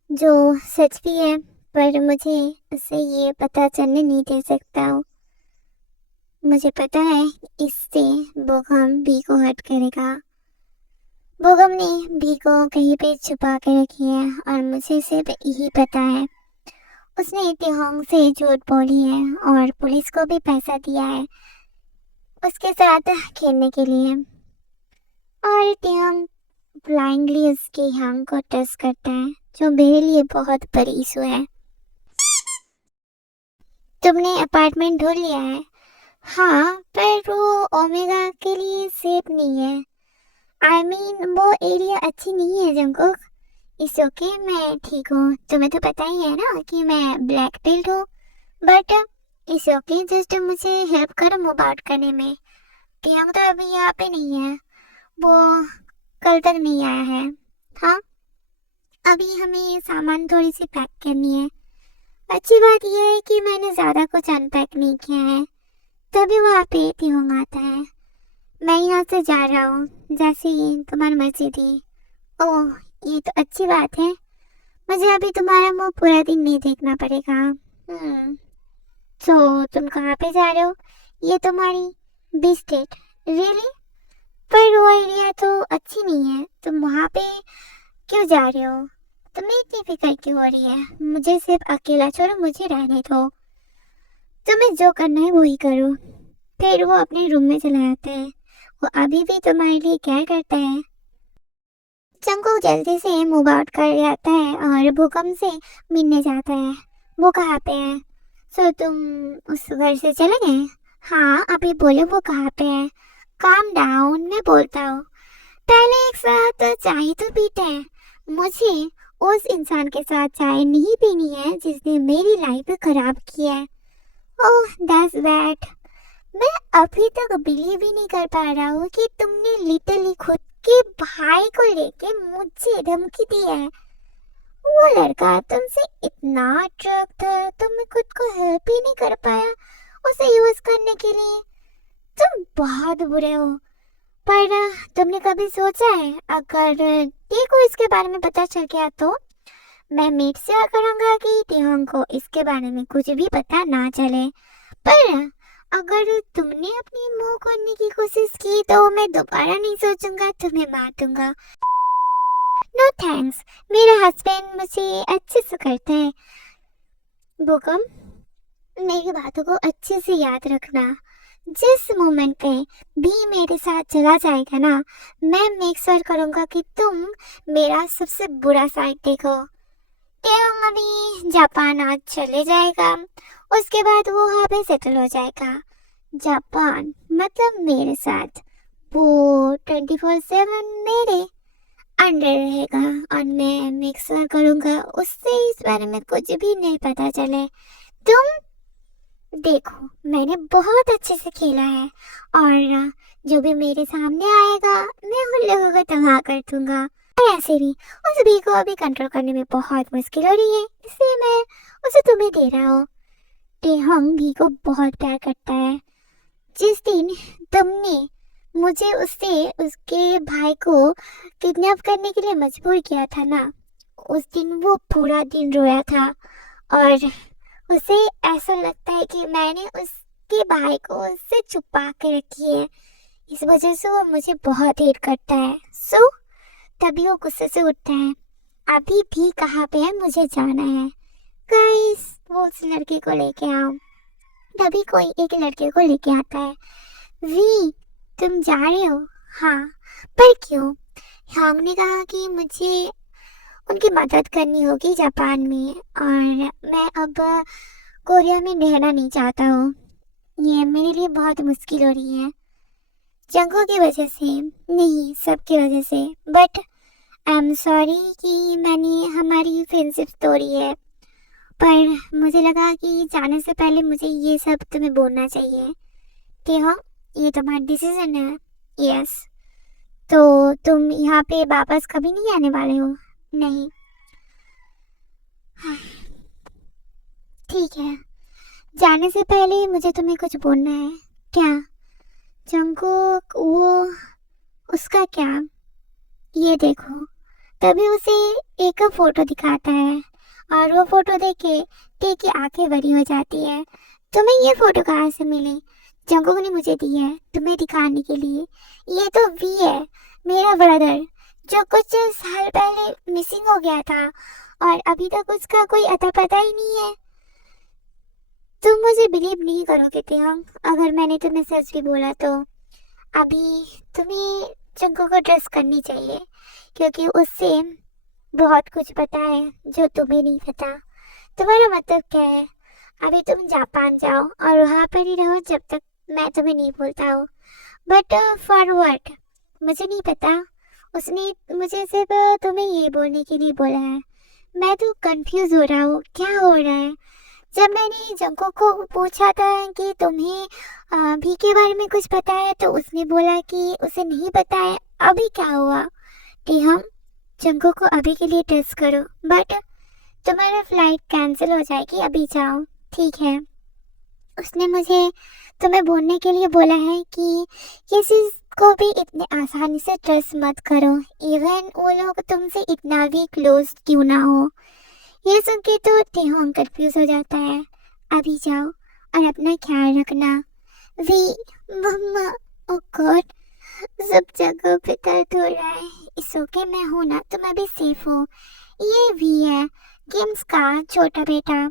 जो सच भी है, पर मुझे उसे ये पता चलने नहीं दे सकता हूँ। मुझे पता है इससे बोगम बी को हर्ट करेगा। बोगम ने बी को कहीं पे छुपा के रखी है और मुझे सिर्फ यही पता है। उसने टेहोंग से झूठ बोली है और पुलिस को भी पैसा दिया है उसके साथ खेलने के लिए, और टेहोंग ब्लाइंडली उसके हांग को टच करता है, जो मेरे लिए बहुत बड़ी इशू है। तुमने अपार्टमेंट ढूंढ लिया है? हाँ, पर वो ओमेगा के लिए सेफ नहीं है। वो एरिया अच्छी नहीं है जंकुक। इट्स ओके, मैं ठीक हूँ। तुम्हें तो पता ही है ना कि मैं ब्लैक बेल्ट हूँ। बट इट्स ओके, जस्ट मुझे हेल्प करो मूव आउट करने में। टियांग तो अभी यहाँ पे नहीं है, वो कल तक नहीं आया है। हाँ, अभी हमें सामान थोड़ी सी पैक करनी है। अच्छी बात यह है कि मैंने ज़्यादा कुछ अनपैक नहीं किया है, तभी वहाँ पे टियांग आता है। मैं यहाँ से जा रहा हूँ, जैसे ही तुम्हारी मर्जी थी। ओह, ये तो अच्छी बात है। मुझे अभी तुम्हारा मुंह पूरा दिन नहीं देखना पड़ेगा। तो तुम कहाँ पे जा रहे हो? ये तुम्हारी बी स्टेट? रियली? पर वो एरिया तो अच्छी नहीं है, तुम वहाँ पे क्यों जा रहे हो? तुम्हें इतनी फिक्र क्यों हो रही है? मुझे सिर्फ अकेला छोड़ो, मुझे रहने दो। तुम्हें जो करना है वही करो। फिर वो अपने रूम में चला जाता है। वो अभी भी तुम्हारे लिए क्या करता है? चंको जल्दी से मूव आउट कर जाता है और भूकंप से मिलने जाता है। वो कहाँ पे है? सो तुम उस घर से चले गए? हाँ, अभी बोलो वो कहाँ पे है। काम डाउन, मैं बोलता हूँ। पहले एक साथ चाय तो पीते हैं। मुझे उस इंसान के साथ चाय नहीं पीनी है जिसने मेरी लाइफ खराब की है। Oh that's bad. मैं अभी तक बिलीव ही नहीं कर पा रहा हूँ कि तुमने लिटरली खुद के भाई को लेके मुझे धमकी दी है। वो लड़का तुमसे इतना अट्रैक्ट था, तुम खुद को हेल्प ही नहीं कर पाया उसे यूज करने के लिए। तुम बहुत बुरे हो। पर तुमने कभी सोचा है अगर टी को इसके बारे में पता चल गया तो? मैं मेड से करूंगा कि टिहोंग को इसके बारे में कुछ भी पता ना चले। पर अगर तुमने अपनी मुंह खोलने की कोशिश की तो मैं दोबारा नहीं सोचूंगा, तुम्हें मार दूंगा। नो थैंक्स, मेरा हस्बैंड मुझे अच्छे से करता है। भूकंप, मेरी बातों को अच्छे से याद रखना। जिस मोमेंट पे भी मेरे साथ चला जाएगा ना, मैं मेक श्योर करूंगा कि तुम मेरा सबसे बुरा साइड देखो। टियांग अभी जापान आज चले जाएगा, उसके बाद वो वहाँ पे सेटल हो जाएगा। जापान मतलब मेरे साथ। वो 24/7 मेरे अंडर रहेगा और मैं मेक श्योर करूंगा उससे इस बारे में कुछ भी नहीं पता चले। तुम देखो, मैंने बहुत अच्छे से खेला है और जो भी मेरे सामने आएगा मैं उन लोगों को तबाह कर दूंगा। और ऐसे भी उस बी को अभी कंट्रोल करने में बहुत मुश्किल हो रही है, इसलिए मैं उसे तुम्हें दे रहा हूँ। टेहंग भी को बहुत प्यार करता है। जिस दिन तुमने मुझे उससे उसके भाई को किडनैप करने के लिए मजबूर किया था ना, उस दिन वो पूरा दिन रोया था और उसे ऐसा लगता है कि मैंने उसके भाई को उससे छुपा के रखी है। इस वजह से वो मुझे बहुत हेट करता है। सो तभी वो गुस्से से उठता है। अभी भी कहाँ पे है, मुझे जाना है। गाइस, वो उस लड़के को लेके आओ। तभी कोई एक लड़के को लेके आता है। वी, तुम जा रहे हो? हाँ, पर क्यों? हमने कहा कि मुझे उनकी मदद करनी होगी जापान में, और मैं अब कोरिया में रहना नहीं चाहता हूँ। ये मेरे लिए बहुत मुश्किल हो रही है, जंगों की वजह से नहीं, सबकी वजह से। बट आई एम सॉरी कि मैंने हमारी फ्रेंडशिप तोड़ी है, पर मुझे लगा कि जाने से पहले मुझे ये सब तुम्हें बोलना चाहिए। ठीक हो, ये तुम्हारा डिसीजन है। यस, तो तुम यहाँ पे वापस कभी नहीं आने वाले हो? नहीं। ठीक है, जाने से पहले मुझे तुम्हें कुछ बोलना है। क्या? जंगकुक, वो उसका क्या? ये देखो। तभी उसे एक फोटो दिखाता है और वो फोटो देख के टी की आंखें बड़ी हो जाती है। तुम्हें ये फोटो कहाँ से मिली? जंगकुक ने मुझे दी है तुम्हें दिखाने के लिए। ये तो वी है, मेरा ब्रदर, जो कुछ साल पहले मिसिंग हो गया था और अभी तक उसका कोई अता पता ही नहीं है। तुम मुझे बिलीव नहीं करोगे टियांग, अगर मैंने तुम्हें सच भी बोला तो। अभी तुम्हें जंगकुक को ट्रस्ट करनी चाहिए, क्योंकि उससे बहुत कुछ पता है जो तुम्हें नहीं पता। तुम्हारा मतलब क्या है? अभी तुम जापान जाओ और वहाँ पर ही रहो जब तक मैं तुम्हें नहीं बोलता हूँ। बट फॉर व्हाट मुझे नहीं पता। उसने मुझे सिर्फ तुम्हें ये बोलने के लिए बोला है। मैं तो कंफ्यूज हो रहा हूँ, क्या हो रहा है। जब मैंने जंगकुक को पूछा था कि तुम्हें भी के बारे में कुछ पता है, तो उसने बोला कि उसे नहीं पता है। अभी क्या हुआ? हम जंगकुक को अभी के लिए टेस्ट करो, बट तुम्हारा फ्लाइट कैंसिल हो जाएगी, अभी जाओ, ठीक है। उसने मुझे तुम्हें बोलने के लिए बोला है कि किसी को भी इतने आसानी से ट्रस्ट मत करो, इवन वो लोग तुमसे इतना भी क्लोज क्यों ना हो। ये सुन के तो टेहोंग कंफ्यूज हो जाता है। अभी जाओ और अपना ख्याल रखना। वी मम्मा, ओ गॉड, सब जगह पे दर्द हो रहा है। इस ओके, मैं हूं ना, तुम अभी सेफ हो। ये वी है किम्स का छोटा बेटा।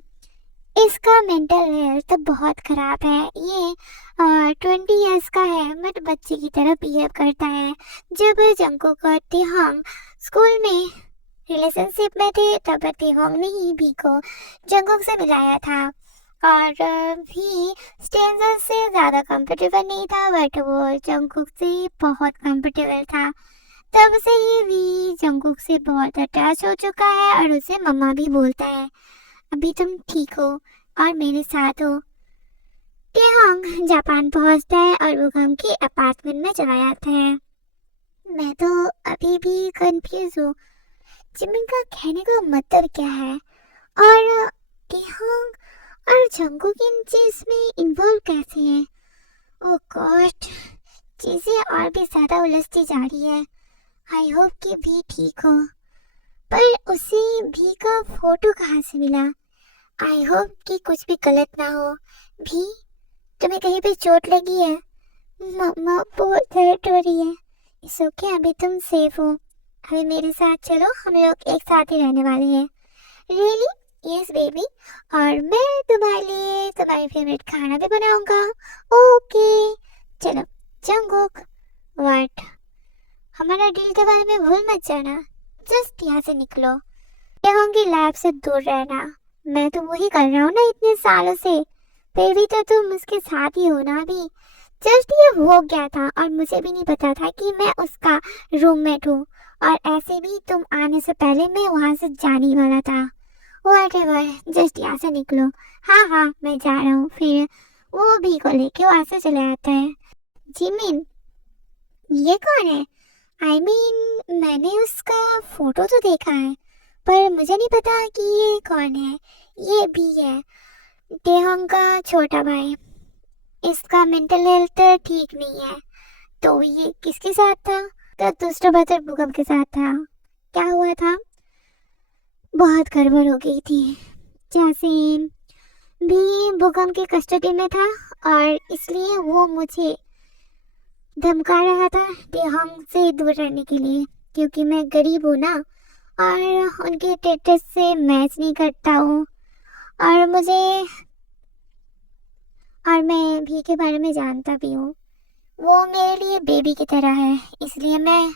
इसका मेंटल हेल्थ बहुत खराब है। ये 20 इयर्स का है, बट बच्चे की तरह बिहेव करता है। जब जंगकुक और टेहोंग स्कूल में रिलेशनशिप में थे, तब टेहोंग ने ही भी को जंगकुक से मिलाया था। और भी स्टेंजर से ज़्यादा कंफर्टेबल नहीं था, बट वो जंगकुक से बहुत कंफर्टेबल था। तब से ही भी जंगकुक से बहुत अटैच हो चुका है और उसे मम्मा भी बोलता है। अभी तुम ठीक हो और मेरे साथ हो। टेहोंग जापान पहुंचता है और वो गम के अपार्टमेंट में चला जाता है। मैं तो अभी भी कंफ्यूज हूँ, जिमिन का कहने का मतलब क्या है, और टेहोंग और जंगकुक इन चीज में इन्वॉल्व कैसे हैं। ओह गॉड, चीजें और भी ज्यादा उलझती जा रही है। आई होप कि भी ठीक हो, पर उसे भी का फोटो कहाँ से मिला। आई होप कि कुछ भी गलत ना हो। भी, तुम्हें कहीं पे चोट लगी है? मम्मा, बहुत दर्द हो रही है। इट्स ओके, अभी तुम सेफ हो। अभी मेरे साथ चलो, हम लोग एक साथ ही रहने वाले हैं। रियली? यस बेबी, और मैं तुम्हारे लिए तुम्हारी फेवरेट खाना भी बनाऊंगा। ओके चलो। Jungkook, what? हमारा डील के बारे में भूल मत जाना। जस्ट यहाँ से निकलो। कहूँगी लैब से दूर रहना। मैं तो वही कर रहा हूँ ना इतने सालों से, फिर भी तो तुम उसके साथ ही हो ना अभी। जस्ट ये हो गया था और मुझे भी नहीं पता था कि मैं उसका रूममेट हूँ, और ऐसे भी तुम आने से पहले मैं वहाँ से जाने ही वाला था। व्हाटएवर, जस्ट यहाँ से निकलो। हाँ हाँ, मैं जा रहा हूँ। फिर वो भी को लेके वहाँ से चले आता है। जिमिन, ये कौन है? आई मीन मैंने उसका फोटो तो देखा है, पर मुझे नहीं पता कि ये कौन है। ये भी है टेहोंग का छोटा भाई। इसका मेंटल हेल्थ ठीक नहीं है। तो ये किसके साथ था? तो दूसरा ब्रदर भूकंप के साथ था। क्या हुआ था? बहुत गड़बड़ हो गई थी। जैसे भी भूकंप की कस्टडी में था, और इसलिए वो मुझे धमका रहा था टेहोंग से दूर रहने के लिए, क्योंकि मैं गरीब हूँ ना, और उनके स्टेटस से मैच नहीं करता हूँ। और मैं भी के बारे में जानता भी हूँ। वो मेरे लिए बेबी की तरह है, इसलिए मैं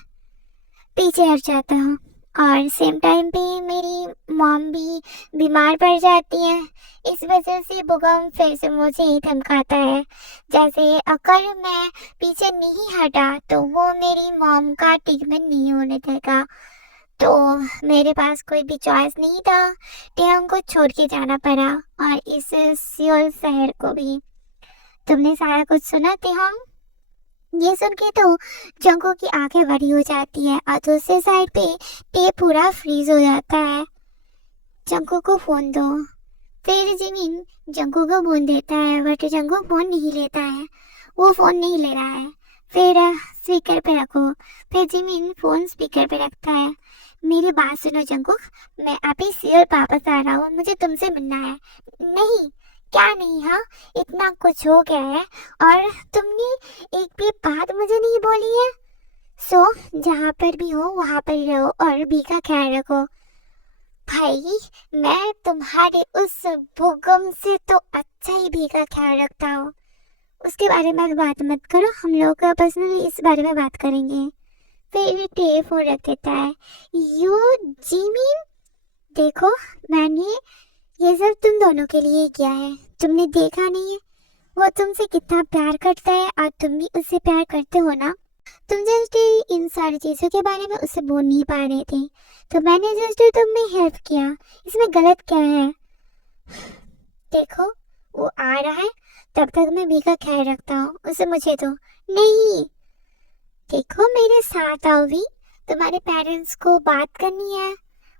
पीछे हट जाता हूँ। और सेम टाइम पे मेरी मॉम भी बीमार पड़ जाती है। इस वजह से भूकंप फिर से मुझे ही धमकाता है। जैसे अगर मैं पीछे नहीं हटा तो वो मेरी मॉम का ट्रीटमेंट नहीं होने देगा। तो मेरे पास कोई भी चॉइस नहीं था, टेहोंग को छोड़ के जाना पड़ा, और इस सियोल शहर को भी। तुमने सारा कुछ सुना टेहोंग? ये सुन के तो जंगकुक की आंखें बड़ी हो जाती है और दूसरे साइड पे टेप पूरा फ्रीज हो जाता है। जंगकुक को फोन दो। फिर जिमिन जंगकुक को फोन देता है, बट जंगकुक फोन नहीं लेता है। वो फोन नहीं ले रहा है। फिर स्पीकर पे रखो। फिर जिमिन फोन स्पीकर पे रखता है। मेरी बात सुनो जंगकुक, मैं अभी सियोल वापस आ रहा हूँ, मुझे तुमसे मिलना है। नहीं, क्या नहीं? हाँ, इतना कुछ हो गया है और तुमने एक भी बात मुझे नहीं बोली है। सो जहाँ पर भी हो वहाँ पर ही रहो और भी का ख्याल रखो। भाई, मैं तुम्हारे उस भूकंप से तो अच्छा ही भी का ख्याल रखता हूँ। उसके बारे में बात मत करो, हम लोग पर्सनली इस बारे में बात करेंगे। फिर टेलीफोन रख देता है। यू जिमिन, देखो मैंने ये सब तुम दोनों के लिए किया है, तुमने देखा नहीं है वो तुमसे कितना प्यार करता है और तुम भी उससे प्यार करते हो ना। तुम जस्ट इन सारी चीज़ों के बारे में उससे बोल नहीं पा रहे थे, तो मैंने जस्ट तुम्हें हेल्प किया, इसमें गलत क्या है? देखो वो आ रहा है, तब तक मैं भी का ख्याल रखता हूँ, उसे मुझे दो। नहीं, देखो मेरे साथ आओ भी, तुम्हारे पेरेंट्स को बात करनी है,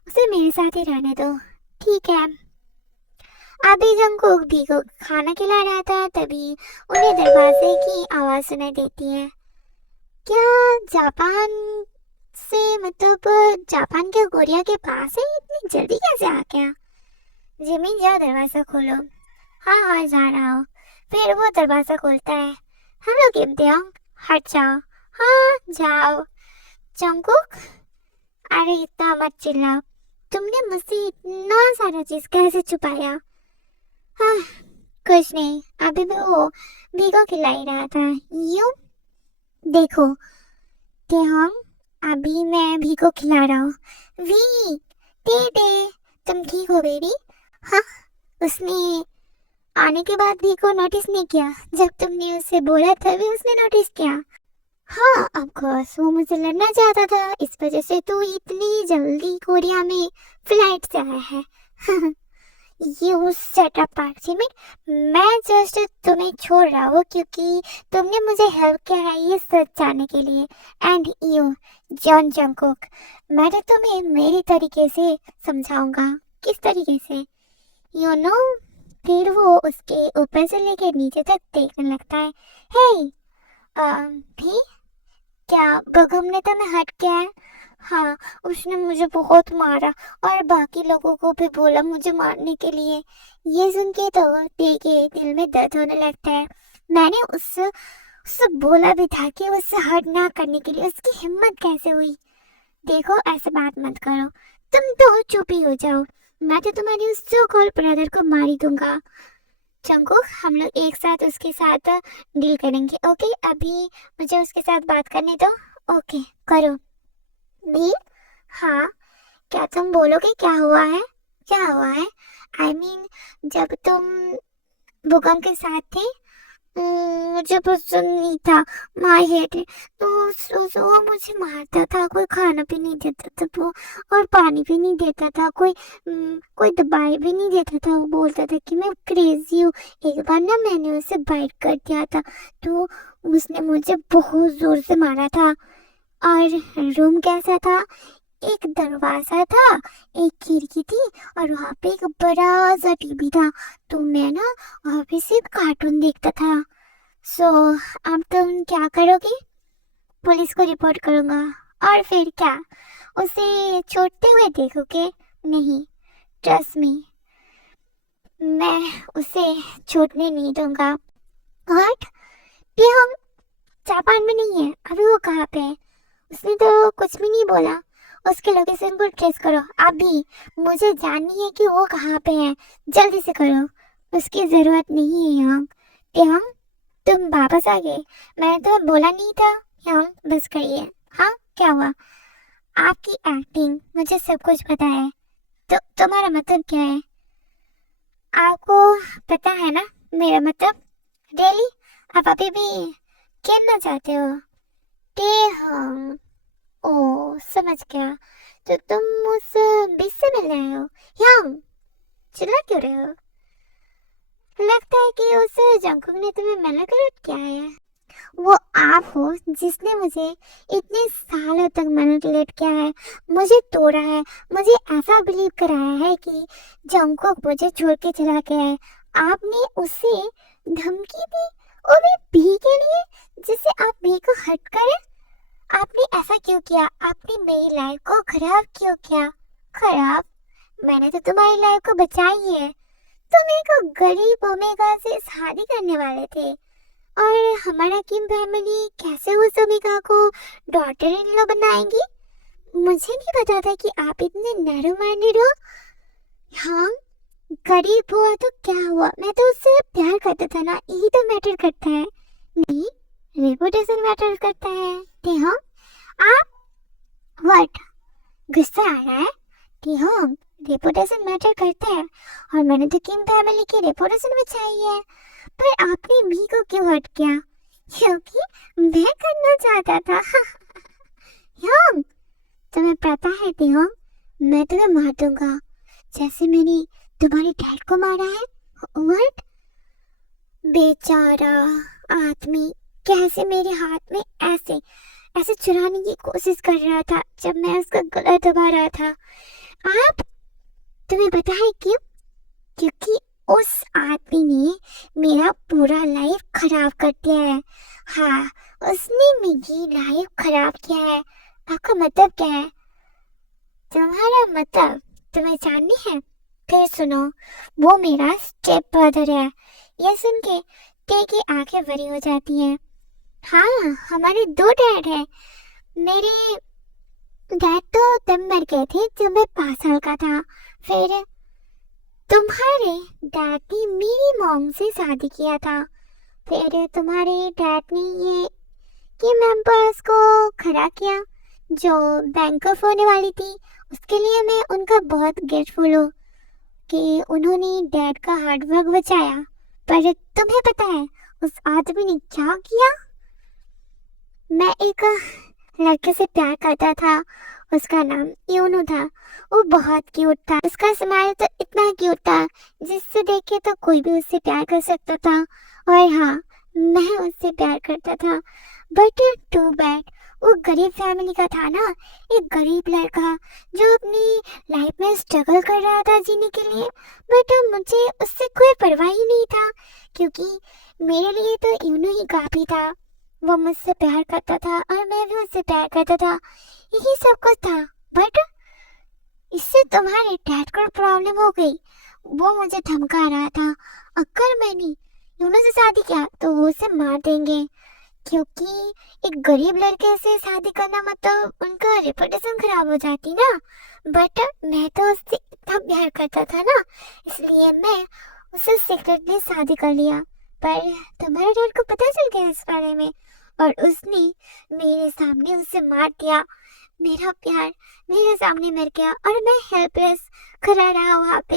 उसे मेरे साथ ही रहने दो। ठीक है। अभी जंगकुक भी को खाना खिला रहा था, तभी उन्हें दरवाजे की आवाज़ सुनाई देती है। क्या जापान से, मतलब जापान के कोरिया के पास है, इतनी जल्दी कैसे आ गया? जिमिन जाओ दरवाज़ा खोलो। हाँ हाँ जा रहा हूँ। फिर वो दरवाज़ा खोलता है। हेलो किम त्योंग, हट जाओ। हाँ जाओ। जंगकुक, अरे इतना मत चिल्लाओ, तुमने मुझसे इतना सारा चीज़ कैसे छुपाया? हाँ कुछ नहीं, अभी भी वो वीगो खिला ही रहा था। यूं देखो त्योंग, अभी मैं भी को खिला रहा हूँ। वी दे दे, तुम ठीक हो बेबी? हाँ, उसने आने के बाद भी को नोटिस नहीं किया? जब तुमने उससे बोला तभी उसने नोटिस किया? हाँ ऑफ कोर्स, वो मुझसे लड़ना चाहता था, इस वजह से तो इतनी जल्दी कोरिया में फ्लाइट से आया है। यू सेट अप पार्टी, मैं जस्ट तुम्हें छोड़ रहा हूँ क्योंकि तुमने मुझे हेल्प किया है ये सच जानने के लिए। एंड यू जॉन जंगकुक, मैं तो तुम्हें मेरी तरीके से समझाऊंगा। किस तरीके से? You know. फिर वो उसके ऊपर से लेके नीचे तक देखने लगता है। हे भी, क्या बगम ने तुम्हें हट किया है? हाँ, उसने मुझे बहुत मारा और बाकी लोगों को भी बोला मुझे मारने के लिए। ये सुन के तो देखे दिल में दर्द होने लगता है। मैंने उससे बोला भी था कि उससे हट ना करने के लिए, उसकी हिम्मत कैसे हुई? देखो ऐसे बात मत करो, तुम तो चुप ही हो जाओ, मैं तो तुम्हारी उस सो कॉल्ड ब्रदर को मार ही दूंगा। जंगकुक, हम लोग एक साथ उसके साथ डील करेंगे, ओके? अभी मुझे उसके साथ बात करने दो। ओके करो। भी, हाँ, क्या तुम बोलोगे क्या हुआ है? क्या हुआ है? आई मीन जब तुम भूकंप के साथ थे, मुझे पसंद नहीं था, माय हेट इट। तो वो मुझे मारता था, कोई खाना भी नहीं देता था वो, और पानी भी नहीं देता था, कोई दवाई भी नहीं देता था। वो बोलता था कि मैं क्रेजी हूँ। एक बार ना मैंने उसे बाइट कर दिया था, तो उसने मुझे बहुत जोर से मारा था। और रूम कैसा था? एक दरवाजा था, एक खिड़की थी, और वहाँ पे एक बड़ा सा टीवी था, तो मैं ना वहाँ पे सिर्फ कार्टून देखता था। सो अब तुम क्या करोगे? पुलिस को रिपोर्ट करूंगा। और फिर क्या, उसे छोड़ते हुए देखोगे? नहीं, ट्रस्ट मी, मैं उसे छूटने नहीं दूंगा। व्हाट? ये हम जापान में नहीं है, अभी वो कहाँ पे है? उसने तो कुछ भी नहीं बोला। उसके लोकेशन को ट्रेस करो अभी, मुझे जाननी है कि वो कहाँ पे है, जल्दी से करो। उसकी जरूरत नहीं है यहाँ। यहाँ तुम वापस आ गए, मैंने तो बोला नहीं था। यहाँ बस करिए। हाँ क्या हुआ? आपकी एक्टिंग, मुझे सब कुछ पता है। तो तुम्हारा मतलब क्या है? आपको पता है ना मेरा मतलब? रियली? आप अभी भी खेलना चाहते हो? ते हाँ, ओ समझ गया। तो तुम उस बीच से मिल रहे हो? यहाँ चिल्ला क्यों रहे हो? लगता है कि उस जंकुक ने तुम्हें मैनिपुलेट किया है। वो आप हो जिसने मुझे इतने सालों तक मैनिपुलेट किया है, मुझे तोड़ा है, मुझे ऐसा बिलीव कराया है कि जंकुक मुझे छोड़ के चला गया है। आपने उसे धमकी दी, और भी भी के लिए, जिससे आप भी को हट करें। आपने ऐसा क्यों किया? आपने मेरी लाइफ को खराब क्यों किया? खराब? मैंने तो तुम्हारी लाइफ को बचाई है। तुम एक गरीब ओमेगा से शादी करने वाले थे, और हमारा किम फैमिली कैसे उस ओमेगा को डॉटर इन लॉ बनाएंगी? मुझे नहीं पता था कि आप इतने नैरो माइंडेड हो। हाँ, गरीब हुआ तो क्या हुआ, मैं तो उससे प्यार करता था ना, यही तो मैटर करता है। नहीं, रेपुटेशन मैटर करता है। हाँ आप व्हाट, गुस्सा आ रहा है? हाँ रेपुटेशन मैटर करता है और मैंने तो किम फैमिली की रेपुटेशन बचाई है। पर आपने मी को क्यों हट किया? क्योंकि मैं करना चाहता था। योंग, तुम्हें पता है तिहोंग, मैं तुम्हें मार दूंगा जैसे मैंने तुम्हारे डैड को मारा है। व्हाट? बेचारा आदमी कैसे मेरे हाथ में ऐसे ऐसे चुराने की कोशिश कर रहा था जब मैं उसका गला दबा रहा था। आप, तुम्हें पता है क्यों? क्योंकि उस आदमी ने मेरा पूरा लाइफ खराब कर दिया है। हाँ, उसने मेरी लाइफ खराब किया है। आपका मतलब क्या है? तुम्हारा मतलब तुम्हें जाननी है? फिर सुनो, वो मेरा स्टेप ब्रदर है। यह सुन के ते की आंखें बड़ी हो जाती हैं। हाँ, हमारे 2 डैड हैं। मेरे डैड तो तब मर गए थे जब मैं 5 साल का था। फिर तुम्हारे डैड ने मेरी मॉम से शादी किया था। फिर तुम्हारे डैड ने ये मेंबर्स को खड़ा किया जो बैंक ऑफ होने वाली थी। उसके लिए मैं उनका बहुत ग्रेटफुल हूँ कि उन्होंने डैड का हार्ड वर्क बचाया। पर तुम्हें पता है उस आदमी ने क्या किया? मैं एक लड़के से प्यार करता था, उसका नाम यूनू था। वो बहुत क्यूट था, उसका स्माइल तो इतना क्यूट था जिससे देखे तो कोई भी उससे प्यार कर सकता था। और हाँ, मैं उससे प्यार करता था। बट टू बैड, वो गरीब फैमिली का था ना, एक गरीब लड़का जो अपनी लाइफ में स्ट्रगल कर रहा था जीने के लिए। बट मुझे उससे कोई परवाह ही नहीं था क्योंकि मेरे लिए तो यूनू ही काफी था। वो मुझसे प्यार करता था और मैं भी उससे प्यार करता था, यही सब कुछ था। बट इससे तुम्हारे डैड को प्रॉब्लम हो गई। वो मुझे धमका रहा था अगर मैंने यूनू से शादी किया तो वो उसे मार देंगे, क्योंकि एक गरीब लड़के से शादी करना मतलब उनका रेपुटेशन खराब हो जाती ना। बट मैं तो उससे इतना प्यार करता था ना, इसलिए मैं उससे सीक्रेटली शादी कर लिया। पर तुम्हारे डैड को पता चल गया इस बारे में और उसने मेरे सामने उसे मार दिया। मेरा प्यार मेरे सामने मर गया और मैं हेल्पलेस खड़ा रहा वहाँ पे।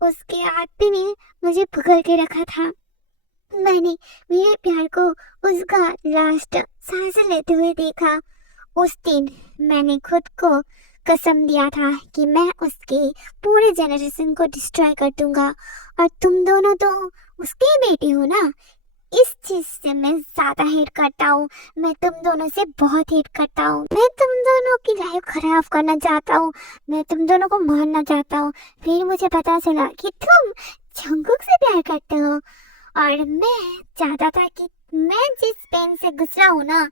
उसके आदमी ने मुझे पकड़ के रखा था। मैंने मेरे प्यार को उसका लास्ट सांस लेते हुए देखा। उस दिन मैंने खुद को कसम दिया था कि मैं उसके पूरे जनरेशन को डिस्ट्रॉय कर दूंगा। और तुम दोनों तो उसके बेटे हो ना, इस चीज से मैं ज्यादा हेट करता हूँ। मैं तुम दोनों से बहुत हेट करता हूँ। मैं तुम दोनों की लाइफ खराब करना चाहता हूँ। मैं तुम दोनों को मारना चाहता हूँ। फिर मुझे पता चला कि तुम जंगकुक से प्यार करते हो और मैं चाहता था कि मैं जिस पेन से गुजरा हूँ ना,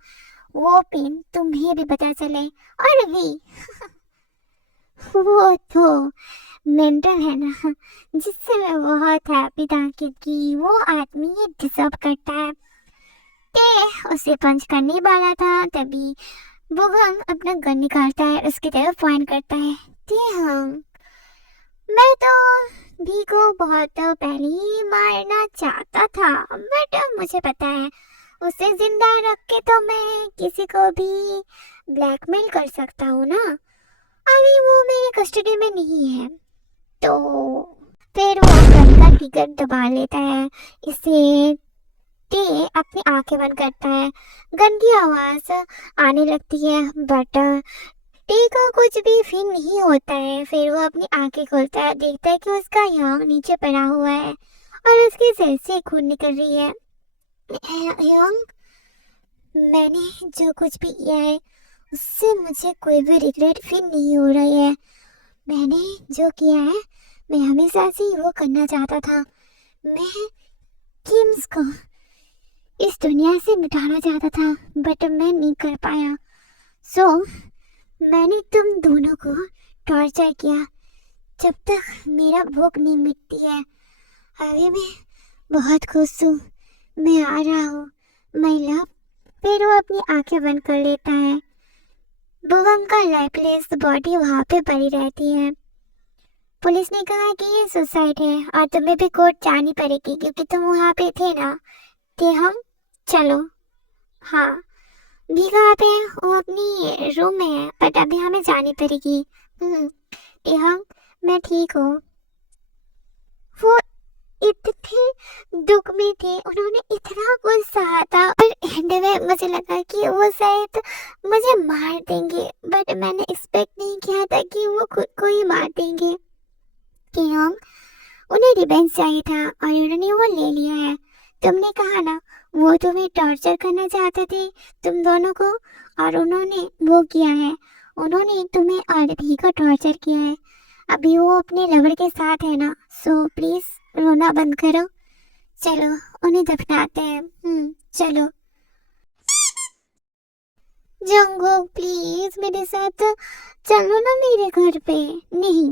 वो पेन तुम्हें भी पता चले। और भी वो तो मेंटल है ना, जिससे मैं बहुत हैप्पी था क्योंकि वो आदमी ये डिजर्व करता है। ते उसे पंच करने वाला था तभी बुगंग अपना गन निकालता है, उसकी तरफ पॉइंट करता है। ते हम, मैं तो भी को बहुत पहले ही मारना चाहता था, बट मुझे पता है उसे जिंदा रख के तो मैं किसी को भी ब्लैकमेल कर सकता हूँ ना। अभी वो मेरे कस्टडी में नहीं है। तो फिर वो गन का ट्रिगर दबा लेता है। इसे ते अपनी आंखें बंद करता है। गन की आवाज आने लगती है बट टे को कुछ भी फील नहीं होता है। फिर वो अपनी आंखें खोलता है, देखता है कि उसका योंग नीचे पड़ा हुआ है और उसके सिर से खून निकल रही है। योंग, मैंने जो कुछ भी किया है उससे मुझे कोई भी रिग्रेट फील नहीं हो रही है। मैंने जो किया है मैं हमेशा से ही वो करना चाहता था। मैं किम्स को इस दुनिया से मिटाना चाहता था बट मैं नहीं कर पाया। सो मैंने तुम दोनों को टॉर्चर किया जब तक मेरा भूख नहीं मिटती है। अभी मैं बहुत खुश हूँ, मैं आ रहा हूँ माय लव। फिर वो अपनी आंखें बंद कर लेता है। बुगंग का लाइफलेस बॉडी वहाँ पे पड़ी रहती है। पुलिस ने कहा कि ये सुसाइड है और तुम्हें भी कोर्ट जानी पड़ेगी क्योंकि तुम वहाँ पे थे ना। ते हम, चलो। हाँ, भी कहाँ पे है? वो अपनी रूम में है बट अभी हमें जानी पड़ेगी। ते हम, मैं ठीक हूँ। वो इतने दुख में थे, उन्होंने इतना कुछ सहा था और एंड में मुझे लगा कि वो शायद मुझे मार देंगे, बट मैंने एक्सपेक्ट नहीं किया था कि वो खुद को ही मार देंगे। कि हम उन्हें रिवेंज चाहिए था और उन्होंने वो ले लिया है। तुमने कहा ना वो तुम्हें टॉर्चर करना चाहते थे, तुम दोनों को, और उन्होंने वो किया है। उन्होंने तुम्हें और भी को टॉर्चर किया है। अभी वो अपने लवर के साथ है ना, सो प्लीज रोना बंद करो। चलो उन्हें दफनाते हैं। चलो। जंगकुक प्लीज मेरे साथ चलो ना मेरे घर पे। नहीं,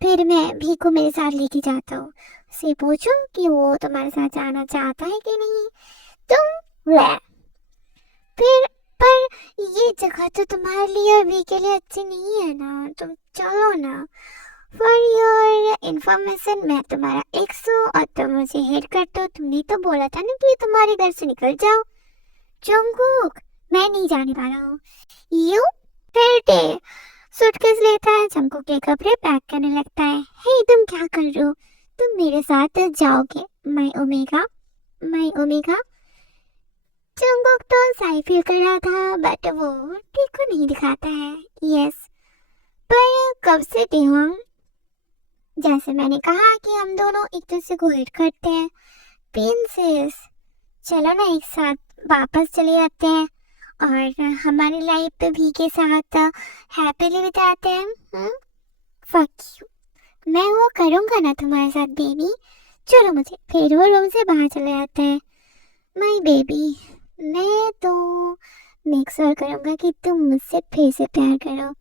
फिर मैं भी को मेरे साथ लेके जाता हूँ। उसे पूछो कि वो तुम्हारे साथ जाना चाहता है कि नहीं। तुम वह फिर पर ये जगह तो तुम्हारे लिए और वी के लिए अच्छी नहीं है ना, तुम चलो ना। फॉर योर इंफॉर्मेशन मैं तुम्हारा एक्स हूँ और तुम मुझे हेट करते हो। तुमने तो बोला था ना कि तुम्हारे घर से निकल जाओ। जंगकुक मैं नहीं जाने वाला हूँ। यू फिर डे सूटकेस लेता है, जंगकुक के कपड़े पैक करने लगता है। हे तुम क्या कर रहे हो? तुम मेरे साथ जाओगे। मैं ओमेगा। जंगकुक तो सही फील कर रहा था, बट वो ठीक को नहीं दिखाता है। यस, पर कब से हम, जैसे मैंने कहा कि हम दोनों एक दूसरे को हिट करते हैं। प्रिंसेस चलो ना एक साथ वापस चले जाते हैं और हमारी लाइफ पे भी के साथ हैप्पीली बिताते हैं। फक यू, मैं वो करूँगा ना तुम्हारे साथ बेबी। चलो मुझे। फिर वो रूम से बाहर चले जाते हैं। माय बेबी, मैं तो मेक श्योर करूँगा कि तुम मुझसे फिर से प्यार करो।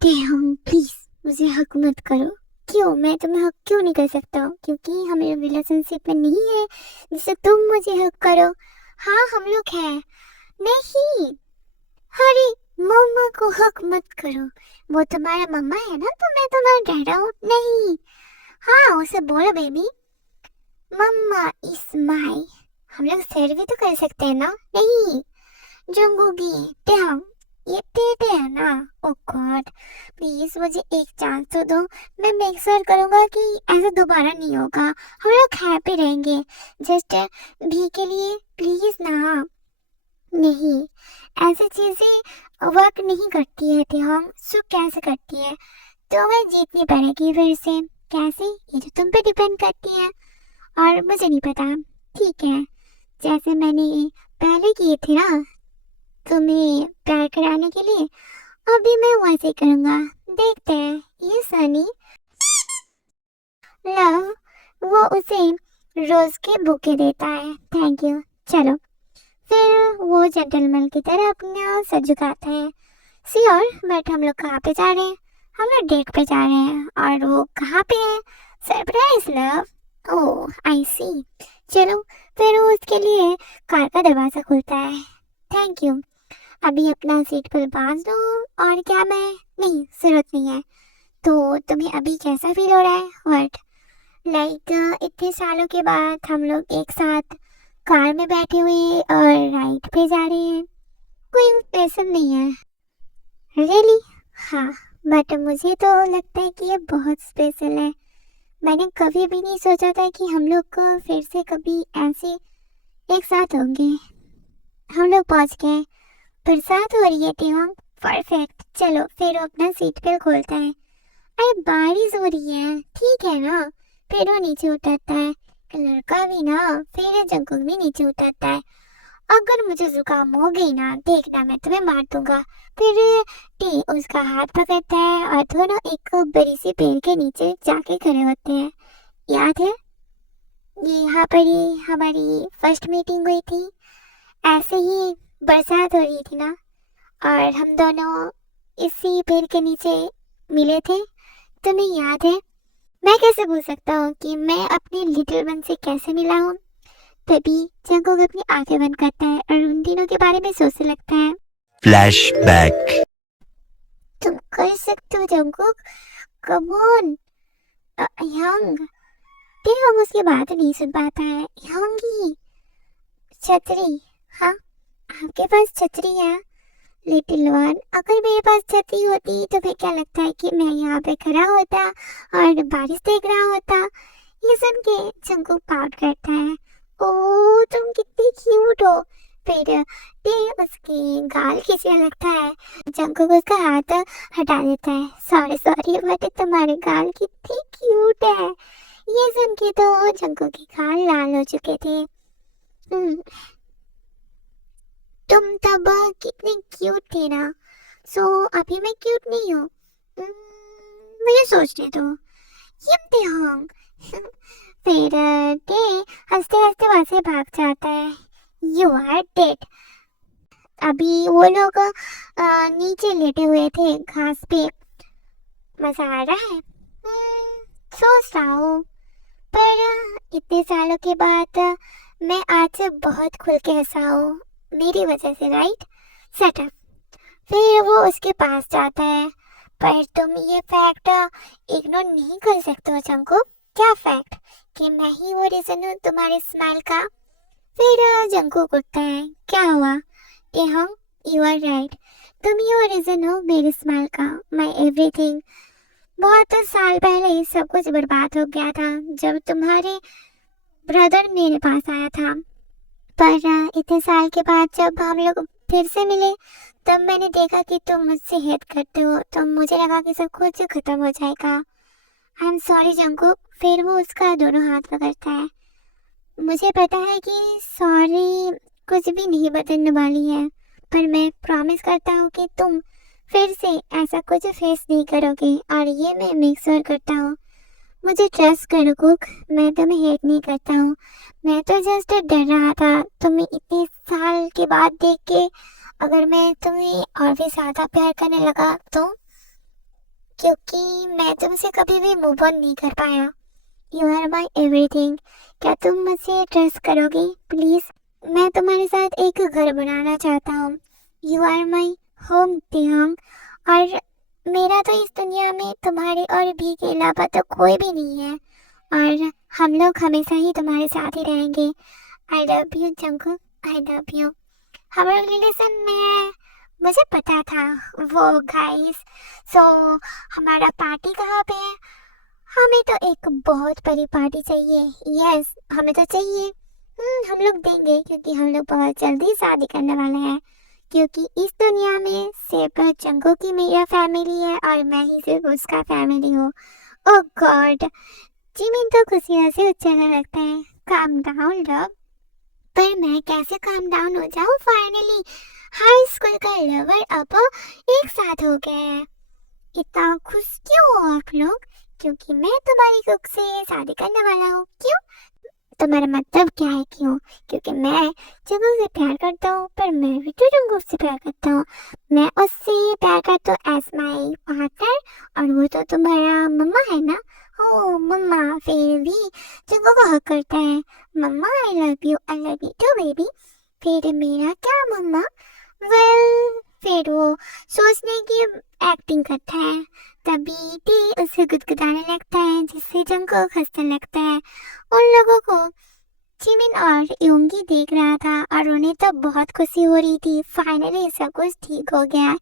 प्लीज मुझे हक मत करो। क्यों? मैं तुम्हें हक क्यों नहीं कर सकता हूँ? क्योंकि हम लोग रिलेशनशिप में नहीं है जिससे तुम मुझे हक करो। हाँ हम लोग हैं। नहीं, अरे मम्मा को हक मत करो। वो तुम्हारा मम्मा है ना, तो मैं तुम्हारा डैडा हूँ। नहीं, हाँ उसे बोलो बेबी, मम्मा इज माई। हम लोग शेयर भी तो कर सकते हैं ना। नहीं जंगूगी, ये टेढ़े है ना। ओ गॉड, प्लीज मुझे एक चांस तो दो। मैं मेक श्योर करूंगा कि ऐसा दोबारा नहीं होगा। हम लोग हैप्पी रहेंगे। जस्ट भी के लिए प्लीज ना। नहीं, ऐसी चीजें वर्क नहीं करती है हम। सो कैसे करती है? तो मैं जीतनी पड़ेगी फिर से। कैसे? ये तो तुम पे डिपेंड करती है और मुझे नहीं पता। ठीक है, जैसे मैंने पहले किए थे ना तुम्हें प्यार कराने के लिए, अभी मैं वैसे करूंगा। देखते हैं। ये सनी लव वो उसे रोज के बुके देता है। Thank you. चलो फिर वो जेंटलमैन की तरह अपना सर झुकाता है। सी और बट हम लोग कहाँ पे जा रहे हैं? हम लोग डेट पे जा रहे हैं। और वो कहाँ पे है? Surprise love. Oh I see. चलो फिर वो उसके लिए कार का दरवाजा खुलता है। Thank you. अभी अपना सीट पर बांध दो। और क्या? मैं नहीं, जरूरत नहीं है। तो तुम्हें अभी कैसा फील हो रहा है? व्हाट लाइक इतने सालों के बाद हम लोग एक साथ कार में बैठे हुए और राइड पे जा रहे हैं। कोई स्पेशल नहीं है रियली। हाँ, बट मुझे तो लगता है कि ये बहुत स्पेशल है। मैंने कभी भी नहीं सोचा था कि हम लोग को फिर से कभी ऐसे एक साथ होंगे। हम लोग पहुंच गए। बरसात हो रही है टियोंग। परफेक्ट। चलो फिर वो अपना सीट बेल्ट खोलता है। अरे बारिश हो रही है। ठीक है ना, फिर वो नीचे उतरता है। लड़का भी ना, फिर जंगकुक भी नीचे उतरता है। अगर मुझे जुकाम हो गई ना, देखना मैं तुम्हें मार दूंगा। फिर टी उसका हाथ पकड़ता है और दोनों एक बड़ी सी पेड़ के नीचे जाके खड़े होते हैं। याद है ये यहाँ पर ही हमारी फर्स्ट मीटिंग हुई थी। ऐसे ही बरसात हो रही थी ना और हम दोनों इसी पेड़ के नीचे मिले थे। तुम्हें याद है? मैं कैसे भूल सकता हूँ कि मैं अपने लिटिल वन से कैसे मिला हूँ। तभी जंगकुक अपनी आंखें बंद करता है और उन दिनों के बारे में सोचने लगता है। फ्लैशबैक। तुम कर सकते हो जंगकुक, कम ऑन। यंग हम उसकी बात नहीं सुन पाता है। यंगी छतरी, हाँ आपके पास छतरी है? लिटिल वन, अगर मेरे पास छतरी होती तो फिर क्या लगता है कि मैं यहाँ पे खड़ा होता और बारिश देख रहा होता। ये सुन के जंगकुक पाउट करता है। ओ तुम कितनी क्यूट हो। फिर ते उसकी गाल खींचने लगता है। जंगकुक उसका हाथ हटा देता है। सॉरी सॉरी बट तुम्हारे गाल कितनी क्यूट है। ये सुन के तो जंगकुक के गाल लाल हो चुके थे। तुम तब कितनी क्यूट थी ना। सो अभी मैं क्यूट नहीं हूँ। मुझे सोचने दो। यम होंग। फिर ते हंसते हंसते वहां से भाग जाता है। You are dead. अभी वो लोग नीचे लेटे हुए थे घास पे। मजा आ रहा है। सोच रहा हूँ पर इतने सालों के बाद मैं आज बहुत खुल के हंसा हूँ मेरी वजह से, राइट? Set up. फिर वो उसके पास जाता है। पर तुम ये फैक्ट इग्नोर नहीं कर सकते हो जंगकुक। क्या फैक्ट? कि मैं ही वो रीजन हूँ तुम्हारे स्माइल का। फिर जंगकुक उठता है। क्या हुआ? हाँ, यू आर राइट। तुम ही वो रीजन हो मेरे स्माइल का, माई एवरीथिंग। बहुत साल पहले ही सब कुछ बर्बाद हो गया था जब तुम्हारे ब्रदर मेरे पास आया था। पर इतने साल के बाद जब हम लोग फिर से मिले तब मैंने देखा कि तुम मुझसे हेट करते हो, तो मुझे लगा कि सब कुछ खत्म हो जाएगा। आई एम सॉरी जंगकुक। फिर वो उसका दोनों हाथ पकड़ता है। मुझे पता है कि सॉरी कुछ भी नहीं बदलने वाली है, पर मैं प्रॉमिस करता हूँ कि तुम फिर से ऐसा कुछ फेस नहीं करोगे, और ये मैं मेक श्योर करता हूँ। मुझे ट्रस्ट करो कुक, मैं तुम्हें हेट नहीं करता हूँ। मैं तो जस्ट डर रहा था तुम्हें इतने साल के बाद देख के। अगर मैं तुम्हें और भी ज्यादा प्यार करने लगा तो, क्योंकि मैं तुमसे कभी भी मूव ऑन नहीं कर पाया। You are my everything. क्या तुम मुझसे ट्रस्ट करोगे प्लीज? मैं तुम्हारे साथ एक घर बनाना चाहता हूँ। यू आर माई होम तियांग, और मेरा तो इस दुनिया में तुम्हारे और भी के अलावा तो कोई भी नहीं है, और हम लोग हमेशा ही तुम्हारे साथ ही रहेंगे। आई love you Jungkook, I love you. हमारे रिलेशन में मुझे पता था वो गाइस। सो हमारा पार्टी कहाँ पे है? हमें तो एक बहुत बड़ी पार्टी चाहिए। यस, हमें तो चाहिए। हम लोग देंगे क्योंकि हम लोग बहुत जल्दी शादी करने वाले हैं। क्योंकि इस दुनिया में सिर्फ जंगकुक की मेरा फैमिली है और मैं ही सिर्फ उसका फैमिली हूँ। ओह गॉड। जिमिन तो खुशियों से उछलने लगता है। Calm down love. पर मैं कैसे काम डाउन हो जाऊँ? फाइनली हाई स्कूल का लवर अब एक साथ हो गए हैं। इतना खुश क्यों हो आप लोग? क्योंकि मैं तुम्हारी कुक से शादी करने वाला हूँ। क्यों? तुम्हारा मतलब क्या है क्यों? क्योंकि मैं जंगकुक से प्यार करता हूँ, पर मैं भी तो जंगकुक से प्यार करता हूँ। मैं उससे प्यार करता हूँ एज माई पार्टनर, और वो तो तुम्हारा मम्मा है ना। ओ मम्मा। फिर भी जंगकुक को हक करता है। मम्मा I love you, I love you too baby. फिर मेरा क्या मम्मा? वेल फिर वो सोचने की एक्टिंग करता है। तभी टी उसे गुदगुदाने लगता है, जिससे जंगकुक हंसने लगता है। उन लोगों को जिमिन और योंगी देख रहा था और उन्हें तो बहुत खुशी हो रही थी। फाइनली सब कुछ ठीक हो गया।